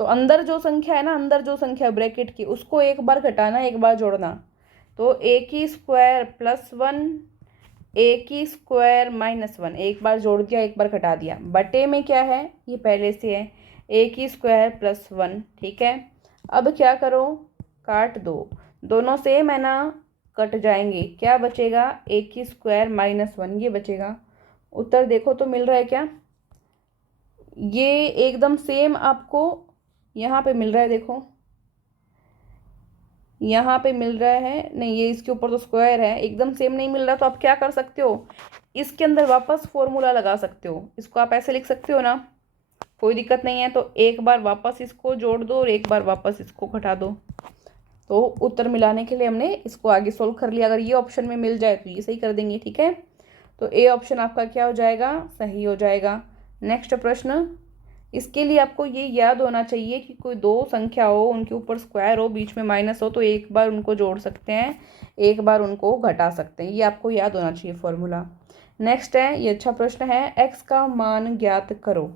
तो अंदर जो संख्या है ना, अंदर जो संख्या है ब्रैकेट की, उसको एक बार घटाना एक बार जोड़ना। तो a² + 1 a² - 1, एक बार जोड़ दिया एक बार घटा दिया, बटे में क्या है, ये पहले से है a² + 1, ठीक है। अब क्या करो, काट दो, दोनों सेम है ना, कट जाएंगे, क्या बचेगा, a² - 1, ये बचेगा। उत्तर देखो तो मिल रहा है क्या, ये एकदम सेम आपको यहाँ पे मिल रहा है, देखो यहाँ पे मिल रहा है, नहीं ये इसके ऊपर तो स्क्वायर है, एकदम सेम नहीं मिल रहा, तो आप क्या कर सकते हो, इसके अंदर वापस फॉर्मूला लगा सकते हो, इसको आप ऐसे लिख सकते हो ना, कोई दिक्कत नहीं है। तो एक बार वापस इसको जोड़ दो और एक बार वापस इसको घटा दो, तो उत्तर मिलाने के लिए हमने इसको आगे सोल्व कर लिया। अगर ये ऑप्शन में मिल जाए तो ये सही कर देंगे, ठीक है। तो ए ऑप्शन आपका क्या हो जाएगा, सही हो जाएगा। नेक्स्ट प्रश्न, इसके लिए आपको ये याद होना चाहिए कि कोई दो संख्या हो, उनके ऊपर स्क्वायर हो, बीच में माइनस हो, तो एक बार उनको जोड़ सकते हैं एक बार उनको घटा सकते हैं, ये आपको याद होना चाहिए फॉर्मूला। नेक्स्ट है, ये अच्छा प्रश्न है, x का मान ज्ञात करो,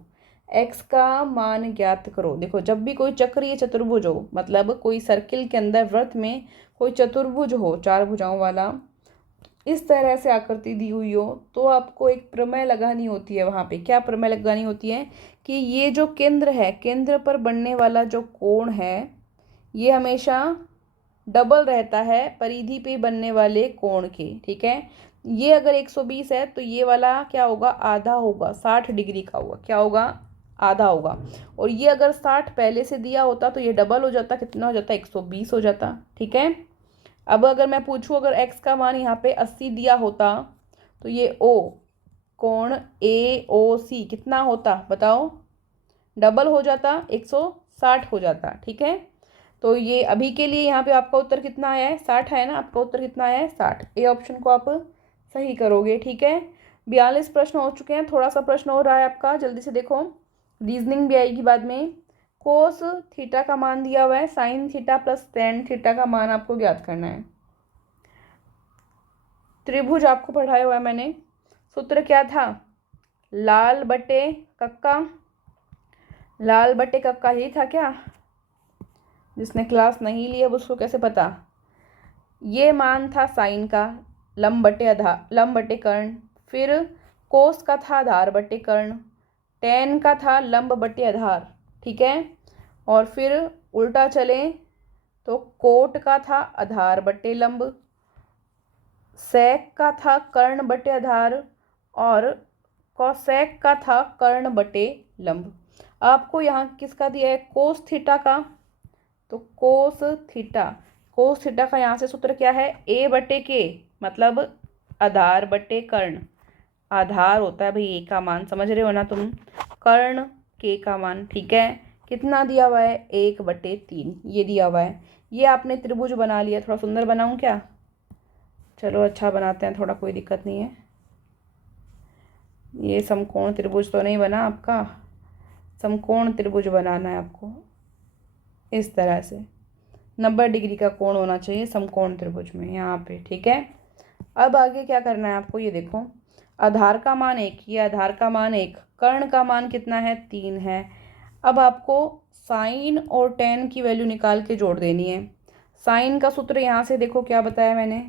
x का मान ज्ञात करो। देखो जब भी कोई चक्रीय चतुर्भुज हो, मतलब कोई सर्किल के अंदर वृत्त में कोई चतुर्भुज हो, 4 भुजाओं वाला, इस तरह से आकृति दी हुई हो, तो आपको एक प्रमेय लगानी होती है। वहाँ पे क्या प्रमेय लगानी होती है कि ये जो केंद्र है, केंद्र पर बनने वाला जो कोण है, ये हमेशा डबल रहता है परिधि पे बनने वाले कोण के, ठीक है। ये अगर 120 है तो ये वाला क्या होगा, आधा होगा, 60 डिग्री का होगा, क्या होगा, आधा होगा। और ये अगर 60 पहले से दिया होता तो ये डबल हो जाता, कितना हो जाता, 120 हो जाता, ठीक है। अब अगर मैं पूछूं, अगर x का मान यहाँ पे 80 दिया होता तो ये O कोण AOC कितना होता, बताओ, डबल हो जाता, 160 हो जाता, ठीक है। तो ये अभी के लिए यहाँ पे आपका उत्तर कितना आया है, 60 है ना, आपका उत्तर कितना आया है, 60। ए ऑप्शन को आप सही करोगे, ठीक है। 42 प्रश्न हो चुके हैं, थोड़ा सा प्रश्न हो रहा है आपका, जल्दी से देखो, रीजनिंग भी आएगी बाद में। कोस थीटा का मान दिया हुआ है, sine theta plus tan theta का मान आपको ज्ञात करना है। त्रिभुज आपको पढ़ाया हुआ है मैंने, सूत्र क्या था, लाल बटे कक्का, लाल बटे कक्का ही था क्या, जिसने क्लास नहीं ली अब उसको कैसे पता। ये मान था साइन का, लंब बटे आधार, लंब बटे कर्ण, फिर कोस का था आधार बटे कर्ण, टेन का था लंब बटे आधार, ठीक है। और फिर उल्टा चले तो कोट का था आधार बटे लंब, सेक का था कर्ण बटे आधार, और कॉसेक का था कर्ण बटे लंब। आपको यहाँ किसका दिया है, कोस थीटा का, तो कोस थीटा का यहाँ से सूत्र क्या है, ए बटे के, मतलब आधार बटे कर्ण। आधार होता है भाई ए का मान, समझ रहे हो ना तुम, कर्ण के का मान, ठीक है। कितना दिया हुआ है, 1/3 ये दिया हुआ है। ये आपने त्रिभुज बना लिया। थोड़ा सुंदर बनाऊं क्या, चलो अच्छा बनाते हैं थोड़ा, कोई दिक्कत नहीं है। ये समकोण त्रिभुज तो नहीं बना आपका, समकोण त्रिभुज बनाना है आपको इस तरह से, 90 डिग्री का कोण होना चाहिए समकोण त्रिभुज में यहाँ पे, ठीक है। अब आगे क्या करना है आपको, ये देखो, आधार का मान 1, ये आधार का मान 1, कर्ण का मान कितना है, 3 है। अब आपको साइन और टेन की वैल्यू निकाल के जोड़ देनी है। साइन का सूत्र यहाँ से देखो क्या बताया मैंने,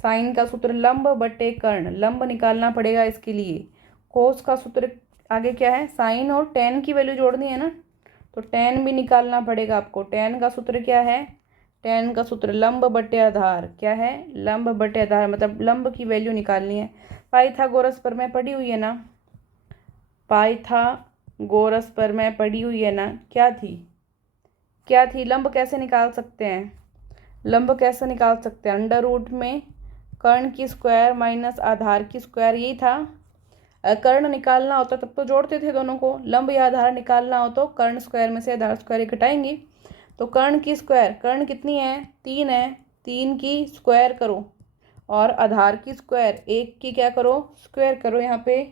साइन का सूत्र लंब बटे कर्ण, लंब निकालना पड़ेगा इसके लिए। कोस का सूत्र आगे क्या है, साइन और टेन की वैल्यू जोड़नी है ना, तो टेन भी निकालना पड़ेगा आपको। टेन का सूत्र क्या है, टेन का सूत्र लंब बटे आधार, क्या है, लंब बटे आधार, मतलब लंब की वैल्यू निकालनी है। पाइथागोरस पर मैं पढ़ी हुई है ना, पाइथागोरस पर मैं पढ़ी हुई है ना, क्या थी, लंब कैसे निकाल सकते हैं, लंब कैसे निकाल सकते हैं, अंडर रूट में कर्ण की स्क्वायर माइनस आधार की स्क्वायर, यही था। कर्ण निकालना होता तब तो जोड़ते थे दोनों को, लंब या आधार निकालना हो तो कर्ण स्क्वायर में से आधार स्क्वायर घटाएंगे। तो कर्ण की स्क्वायर, कर्ण कितनी है, 3 है, 3 की स्क्वायर करो, और आधार की स्क्वायर 1 की क्या करो, स्क्वायर करो यहाँ पे,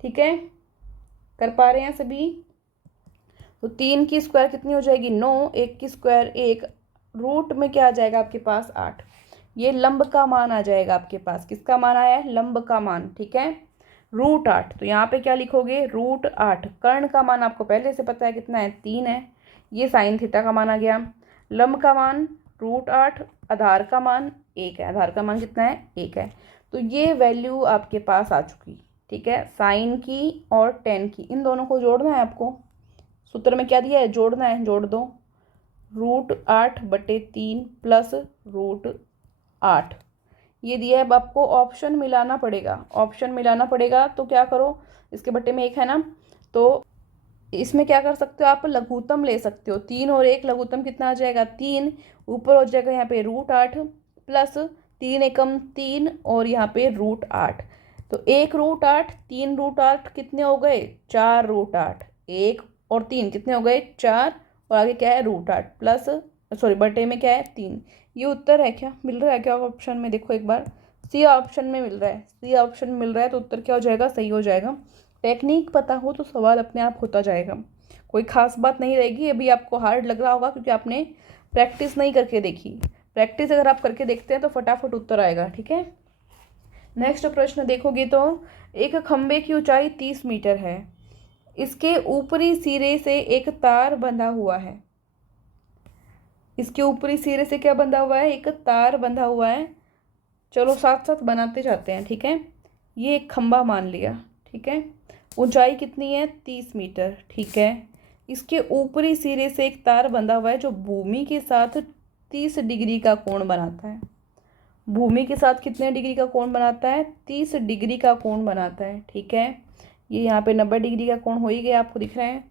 ठीक है। कर पा रहे हैं सभी, तो 3 की स्क्वायर कितनी हो जाएगी, 9, 1 की स्क्वायर 1, रूट में क्या आ जाएगा आपके पास, 8। ये लंब का मान आ जाएगा आपके पास, किसका मान आया है, लंब का मान, ठीक है, √8। तो यहाँ पे क्या लिखोगे, √8। कर्ण का मान आपको पहले से पता है कितना है, 3 है, ये साइन थीटा का मान आ गया। लंब का मान √8, आधार का मान 1 है, आधार का मान कितना है, 1 है। तो ये वैल्यू आपके पास आ चुकी, ठीक है, साइन की और टेन की, इन दोनों को जोड़ना है आपको। सूत्र में क्या दिया है, जोड़ना है, जोड़ दो, √8/3 प्लस √8 ये दिया है। अब आपको ऑप्शन मिलाना पड़ेगा, ऑप्शन मिलाना पड़ेगा, तो क्या करो, इसके बट्टे में 1 है ना, तो इसमें क्या कर सकते हो आप, लघुत्तम ले सकते हो। 3 और 1 लघुत्तम कितना आ जाएगा, 3, ऊपर हो जाएगा यहाँ पे √8 प्लस 3 एकम 3 और यहाँ पे √8, तो 1 √8, 3 √8 कितने हो गए, 4 √8, 1 और 3 कितने हो गए, 4, और आगे क्या है, √8 प्लस, सॉरी बटे में क्या है, 3। ये उत्तर है, क्या मिल रहा है, क्या ऑप्शन में देखो एक बार, सी ऑप्शन में मिल रहा है, सी ऑप्शन में मिल रहा है, तो उत्तर क्या हो जाएगा, सही हो जाएगा। टेक्निक पता हो तो सवाल अपने आप होता जाएगा, कोई खास बात नहीं रहेगी। अभी आपको हार्ड लग रहा होगा क्योंकि आपने प्रैक्टिस नहीं करके देखी, प्रैक्टिस अगर आप करके देखते हैं तो फटाफट उत्तर आएगा, ठीक है। नेक्स्ट प्रश्न देखोगे तो, एक खंबे की ऊंचाई 30 मीटर है, इसके ऊपरी सिरे से एक तार बंधा हुआ है, इसके ऊपरी सिरे से क्या बंधा हुआ है, एक तार बंधा हुआ है। चलो साथ साथ बनाते जाते हैं, ठीक है। ये एक खंबा मान लिया, ठीक है, ऊंचाई कितनी है, 30 मीटर, ठीक है। इसके ऊपरी सिरे से एक तार बंधा हुआ है जो भूमि के साथ 30 डिग्री का कोण बनाता है। भूमि के साथ कितने डिग्री का कोण बनाता है, 30 डिग्री का कोण बनाता है, ठीक है। ये यहाँ पे 90 डिग्री का कोण हो ही गया, आपको दिख रहा है।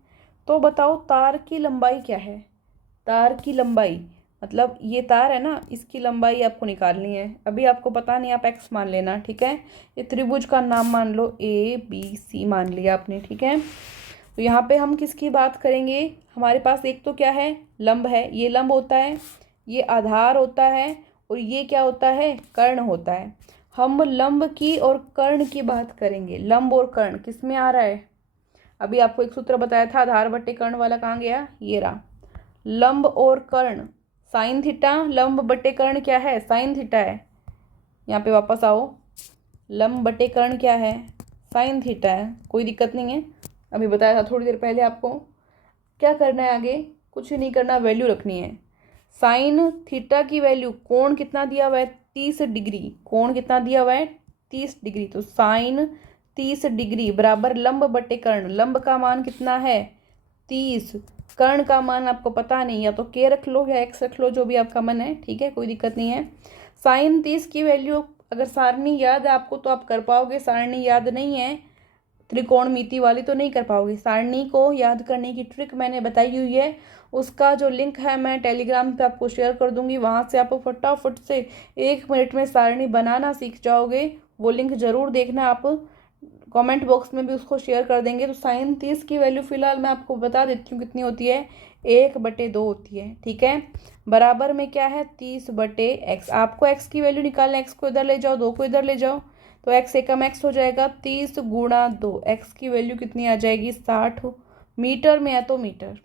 तो बताओ तार की लंबाई क्या है, तार की लंबाई, मतलब ये तार है ना, इसकी लंबाई आपको निकालनी है। अभी आपको पता नहीं, आप x मान लेना, ठीक है। ये त्रिभुज का नाम मान लो, ABC मान लिया आपने, ठीक है। तो यहाँ पे हम किसकी बात करेंगे, हमारे पास एक तो क्या है, लंब है, ये लंब होता है, ये आधार होता है, और ये क्या होता है, कर्ण होता है। हम लंब की और कर्ण की बात करेंगे। लंब और कर्ण किस में आ रहा है, अभी आपको एक सूत्र बताया था, आधार बटे कर्ण वाला, कहाँ गया, ये रहा। लंब और कर्ण, साइन थीटा, लंब बटे कर्ण क्या है, साइन थीटा है। यहाँ पे वापस आओ, लंब बटे कर्ण क्या है, साइन थीटा है, कोई दिक्कत नहीं है। अभी बताया था थोड़ी देर पहले आपको। क्या करना है आगे, कुछ नहीं करना, वैल्यू रखनी है। साइन थीटा की वैल्यू, कोण कितना दिया हुआ है, 30 डिग्री, कोण कितना दिया हुआ है, 30 डिग्री, तो साइन 30 डिग्री बराबर लंब बटे कर्ण। लंब का मान कितना है, 30, कर्ण का मान आपको पता नहीं, या तो k रख लो या x रख लो, जो भी आपका मन है, ठीक है, कोई दिक्कत नहीं है। साइन 30 की वैल्यू, अगर सारणी याद है आपको तो आप कर पाओगे, सारणी याद नहीं है, त्रिकोणमिति वाली तो नहीं कर पाओगे। सारणी को याद करने की ट्रिक मैंने बताई हुई है, उसका जो लिंक है मैं टेलीग्राम पे आपको शेयर कर दूंगी, वहाँ से आप फटाफट से 1 मिनट में सारणी बनाना सीख जाओगे। वो लिंक ज़रूर देखना, आप कमेंट बॉक्स में भी उसको शेयर कर देंगे। तो साइन 30 की वैल्यू फिलहाल मैं आपको बता देती हूँ कितनी होती है, 1/2 होती है। ठीक है, बराबर में क्या है 30/x। आपको x की वैल्यू निकालना, x को इधर ले जाओ, 2 को इधर ले जाओ, तो x एकम x हो जाएगा 30 गुणा 2। x की वैल्यू कितनी आ जाएगी 60 मीटर में है तो मीटर।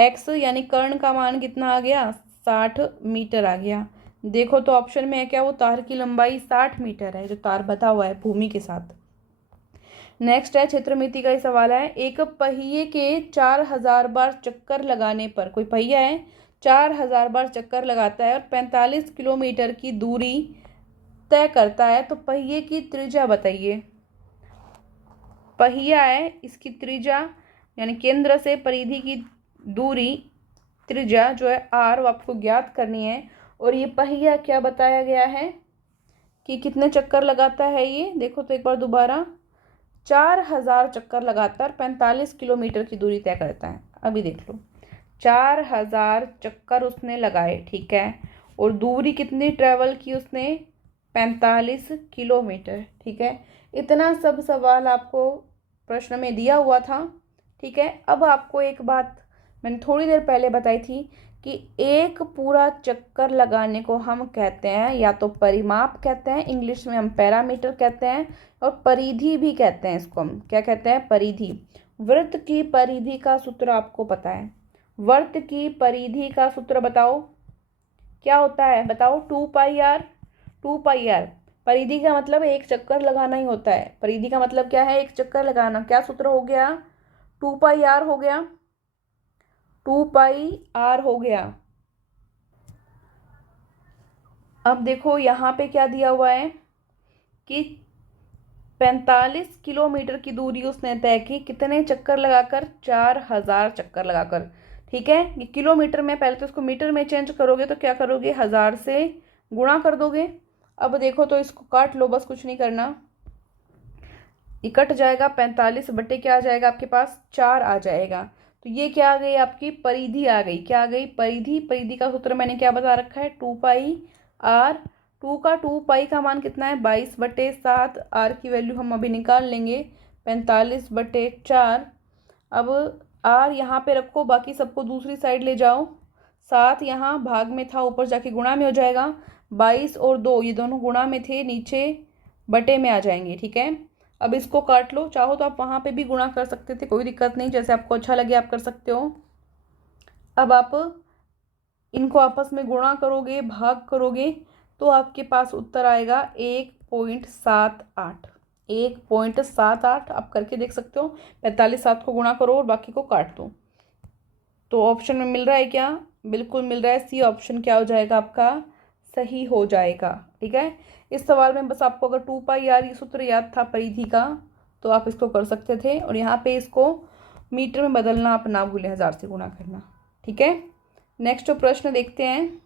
x यानी कर्ण का मान कितना आ गया 60 मीटर आ गया। देखो तो ऑप्शन में है क्या, वो तार की लंबाई 60 मीटर है, जो तार बता हुआ है भूमि के साथ। नेक्स्ट है क्षेत्रमिति का ही सवाल है। एक पहिए के 4000 बार चक्कर लगाने पर, कोई पहिया है 4000 बार चक्कर लगाता है और 45 किलोमीटर की दूरी तय करता है, तो पहिए की त्रिज्या बताइए। पहिया है, इसकी त्रिज्या यानी केंद्र से परिधि की दूरी, त्रिज्या जो है r, वो आपको ज्ञात करनी है। और ये पहिया क्या बताया गया है कि कितने चक्कर लगाता है ये, देखो तो एक बार दोबारा, 4000 चक्कर लगाता है और 45 किलोमीटर की दूरी तय करता है। अभी देख लो, 4000 चक्कर उसने लगाए, ठीक है, और दूरी कितनी ट्रेवल की उसने 45 किलोमीटर। ठीक है, इतना सब सवाल आपको प्रश्न में दिया हुआ था। ठीक है, अब आपको एक बात मैंने थोड़ी देर पहले बताई थी कि एक पूरा चक्कर लगाने को हम कहते हैं या तो परिमाप कहते हैं, इंग्लिश में हम पैरामीटर कहते हैं, और परिधि भी कहते हैं। इसको हम क्या कहते हैं, परिधि। वृत्त की परिधि का सूत्र आपको पता है, वृत्त की परिधि का सूत्र बताओ क्या होता है, बताओ। 2πr। 2πr परिधि का मतलब एक चक्कर लगाना ही होता है। परिधि का मतलब क्या है, एक चक्कर लगाना। क्या सूत्र हो गया, 2πr हो गया, 2πr हो गया। अब देखो यहाँ पे क्या दिया हुआ है कि 45 किलोमीटर की दूरी उसने तय की, कितने चक्कर लगाकर, 4000 चक्कर लगाकर। ठीक है, ये किलोमीटर में, पहले तो इसको मीटर में चेंज करोगे तो क्या करोगे, 1000 से गुणा कर दोगे। अब देखो तो इसको काट लो, बस कुछ नहीं करना, ये कट जाएगा, 45 बटे क्या आ जाएगा आपके पास, 4 आ जाएगा। तो ये क्या आ गई, आपकी परिधि आ गई। क्या आ गई, परिधि। परिधि का सूत्र मैंने क्या बता रखा है, 2πr। 2 का मान कितना है, 22/7। r की वैल्यू हम अभी निकाल लेंगे, 45/4। अब r यहाँ पे रखो, बाकी सबको दूसरी साइड ले जाओ। 7 यहाँ भाग में था, ऊपर जाके गुणा में हो जाएगा। 22 और 2 ये दोनों गुणा में थे, नीचे बटे में आ जाएंगे। ठीक है, अब इसको काट लो, चाहो तो आप वहाँ पे भी गुणा कर सकते थे, कोई दिक्कत नहीं, जैसे आपको अच्छा लगे आप कर सकते हो। अब आप इनको आपस में गुणा करोगे, भाग करोगे, तो आपके पास उत्तर आएगा 1.78। 1.78 आप करके देख सकते हो। 45 7 को गुणा करो और बाकी को काट दो। तो ऑप्शन में मिल रहा है क्या, बिल्कुल मिल रहा है, सी ऑप्शन क्या हो जाएगा आपका, सही हो जाएगा। ठीक है, इस सवाल में बस आपको अगर 2πr ये सूत्र याद था परिधि का, तो आप इसको कर सकते थे। और यहाँ पे इसको मीटर में बदलना आप ना भूलें, 1000 से गुणा करना। ठीक है, नेक्स्ट प्रश्न देखते हैं।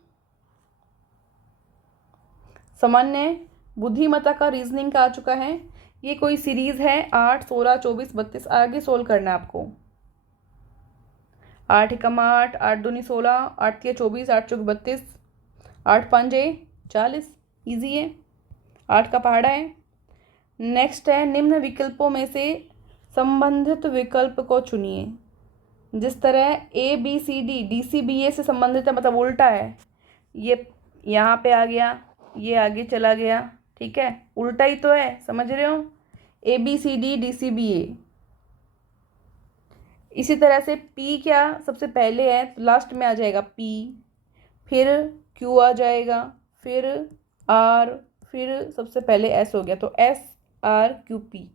सामान्य बुद्धिमत्ता का रीजनिंग का आ चुका है। ये कोई सीरीज है, 8 16 24 32, आगे सोल्व करना है आपको। 8 एकम 8, 8 दूनी 16, 8 तिया 24, 8 चौक 32, 8 पंजे 40, ईजी है, 8 का पहाड़ा है। नेक्स्ट है, निम्न विकल्पों में से संबंधित विकल्प को चुनिए। जिस तरह ABCD DCBA से संबंधित है, मतलब उल्टा है, ये यहाँ पे आ गया, ये आगे चला गया। ठीक है, उल्टा ही तो है, समझ रहे हो, ABCD DCBA। इसी तरह से P क्या सबसे पहले है, तो लास्ट में आ जाएगा P, फिर Q आ जाएगा, फिर R, फिर सबसे पहले S हो गया, तो SRQP।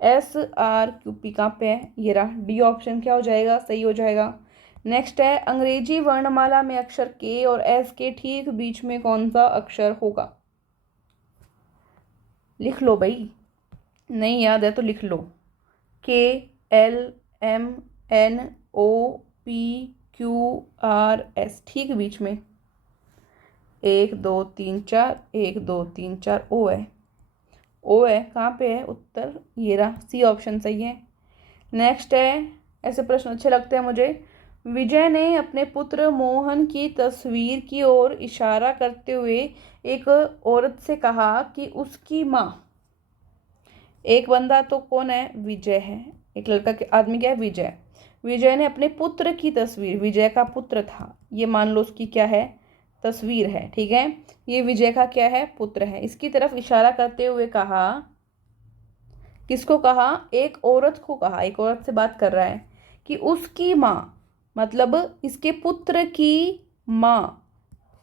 SRQP कहाँ पे है, ये रहा, डी ऑप्शन क्या हो जाएगा, सही हो जाएगा। नेक्स्ट है, अंग्रेजी वर्णमाला में अक्षर K और S के ठीक बीच में कौन सा अक्षर होगा। लिख लो भाई, नहीं याद है तो लिख लो, KLMNOPQRS, ठीक बीच में, 1 2 3 4, 1 2 3 4 O है, ओ है, कहाँ पे है उत्तर, ये रहा, सी ऑप्शन सही है। नेक्स्ट है, ऐसे प्रश्न अच्छे लगते हैं मुझे। विजय ने अपने पुत्र मोहन की तस्वीर की ओर इशारा करते हुए एक औरत से कहा कि उसकी माँ, एक बंदा तो कौन है, विजय है, एक लड़का के आदमी क्या है, विजय। विजय ने अपने पुत्र की तस्वीर, विजय का पुत्र था, ये मान लो उसकी क्या है, तस्वीर है, ठीक है। ये विजय का क्या है, पुत्र है, इसकी तरफ इशारा करते हुए कहा, किसको कहा, एक औरत को कहा, एक औरत से बात कर रहा है कि उसकी माँ, मतलब इसके पुत्र की माँ,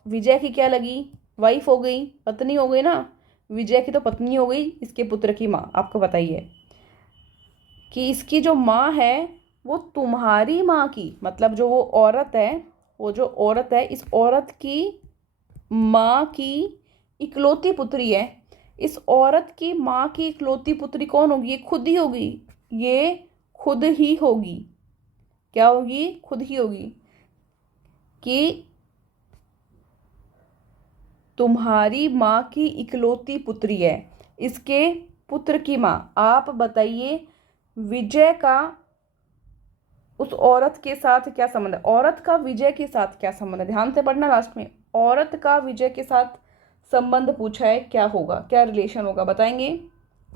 विजय की क्या लगी, वाइफ हो गई, पत्नी हो गई ना, विजय की तो पत्नी हो गई, इसके पुत्र की माँ। आपको बताइए कि इसकी जो माँ है वो तुम्हारी माँ की, मतलब जो वो औरत है, वो जो औरत है, इस औरत की माँ की इकलौती पुत्री है। इस औरत की माँ की इकलौती पुत्री कौन होगी, ये खुद ही होगी, ये खुद ही होगी, क्या होगी, खुद ही होगी, कि तुम्हारी माँ की इकलौती पुत्री है, इसके पुत्र की माँ। आप बताइए विजय का उस औरत के साथ क्या संबंध है, औरत का विजय के साथ क्या संबंध है, ध्यान से पढ़ना लास्ट में, औरत का विजय के साथ संबंध पूछा है, क्या होगा, क्या रिलेशन होगा, बताएंगे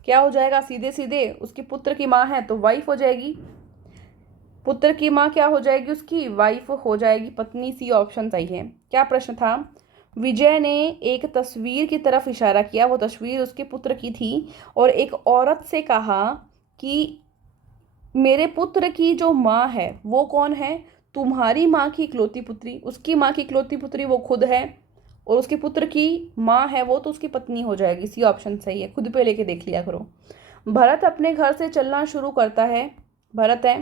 क्या हो जाएगा, सीधे सीधे उसकी पुत्र की माँ है तो वाइफ हो जाएगी, पुत्र की माँ क्या हो जाएगी, उसकी वाइफ हो जाएगी, पत्नी, सी ऑप्शन सही है। क्या प्रश्न था, विजय ने एक तस्वीर की तरफ इशारा किया, वो तस्वीर उसके पुत्र की थी, और एक औरत से कहा कि मेरे पुत्र की जो माँ है वो कौन है, तुम्हारी माँ की इकलौती पुत्री, उसकी माँ की इकलौती पुत्री वो खुद है, और उसके पुत्र की माँ है वो तो उसकी पत्नी हो जाएगी, सी ऑप्शन सही है, खुद पे लेके देख लिया करो। भरत अपने घर से चलना शुरू करता है, भरत है,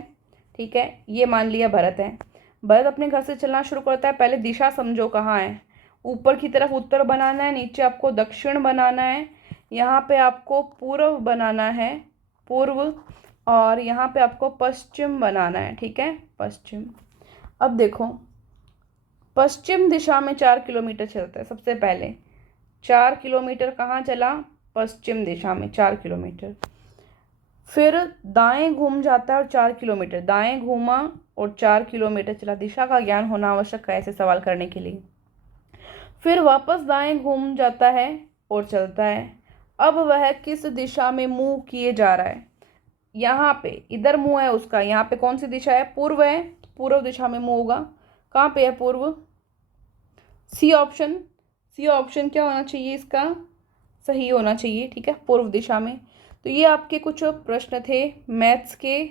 ठीक है, ये मान लिया भरत है। भरत अपने घर से चलना शुरू करता है, पहले दिशा समझो कहाँ है, ऊपर की तरफ उत्तर बनाना है, नीचे आपको दक्षिण बनाना है, यहाँ पे आपको पूर्व बनाना है, पूर्व, और यहाँ पे आपको पश्चिम बनाना है, ठीक है, पश्चिम। अब देखो पश्चिम दिशा में 4 किलोमीटर चलता है, सबसे पहले 4 किलोमीटर कहाँ चला, पश्चिम दिशा में 4 किलोमीटर, फिर दाएं घूम जाता है और 4 किलोमीटर, दाएं घूमा और 4 किलोमीटर चला, दिशा का ज्ञान होना आवश्यक है ऐसे सवाल करने के लिए। फिर वापस दाएं घूम जाता है और चलता है, अब वह किस दिशा में मुंह किए जा रहा है, यहाँ पे इधर मुंह है उसका, यहाँ पे कौन सी दिशा है, पूर्व है, पूर्व दिशा में मुंह होगा, कहाँ पे है पूर्व, सी ऑप्शन, सी ऑप्शन क्या होना चाहिए इसका, सही होना चाहिए, ठीक है, पूर्व दिशा में। तो ये आपके कुछ प्रश्न थे मैथ्स के,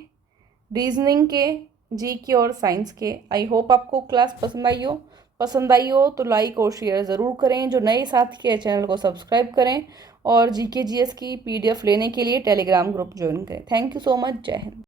रीजनिंग के, जी के और साइंस के। आई होप आपको क्लास पसंद आई हो तो लाइक और शेयर ज़रूर करें, जो नए साथी है चैनल को सब्सक्राइब करें, और जीके जीएस की पीडीएफ लेने के लिए टेलीग्राम ग्रुप ज्वाइन करें। थैंक यू सो मच, जय हिंद।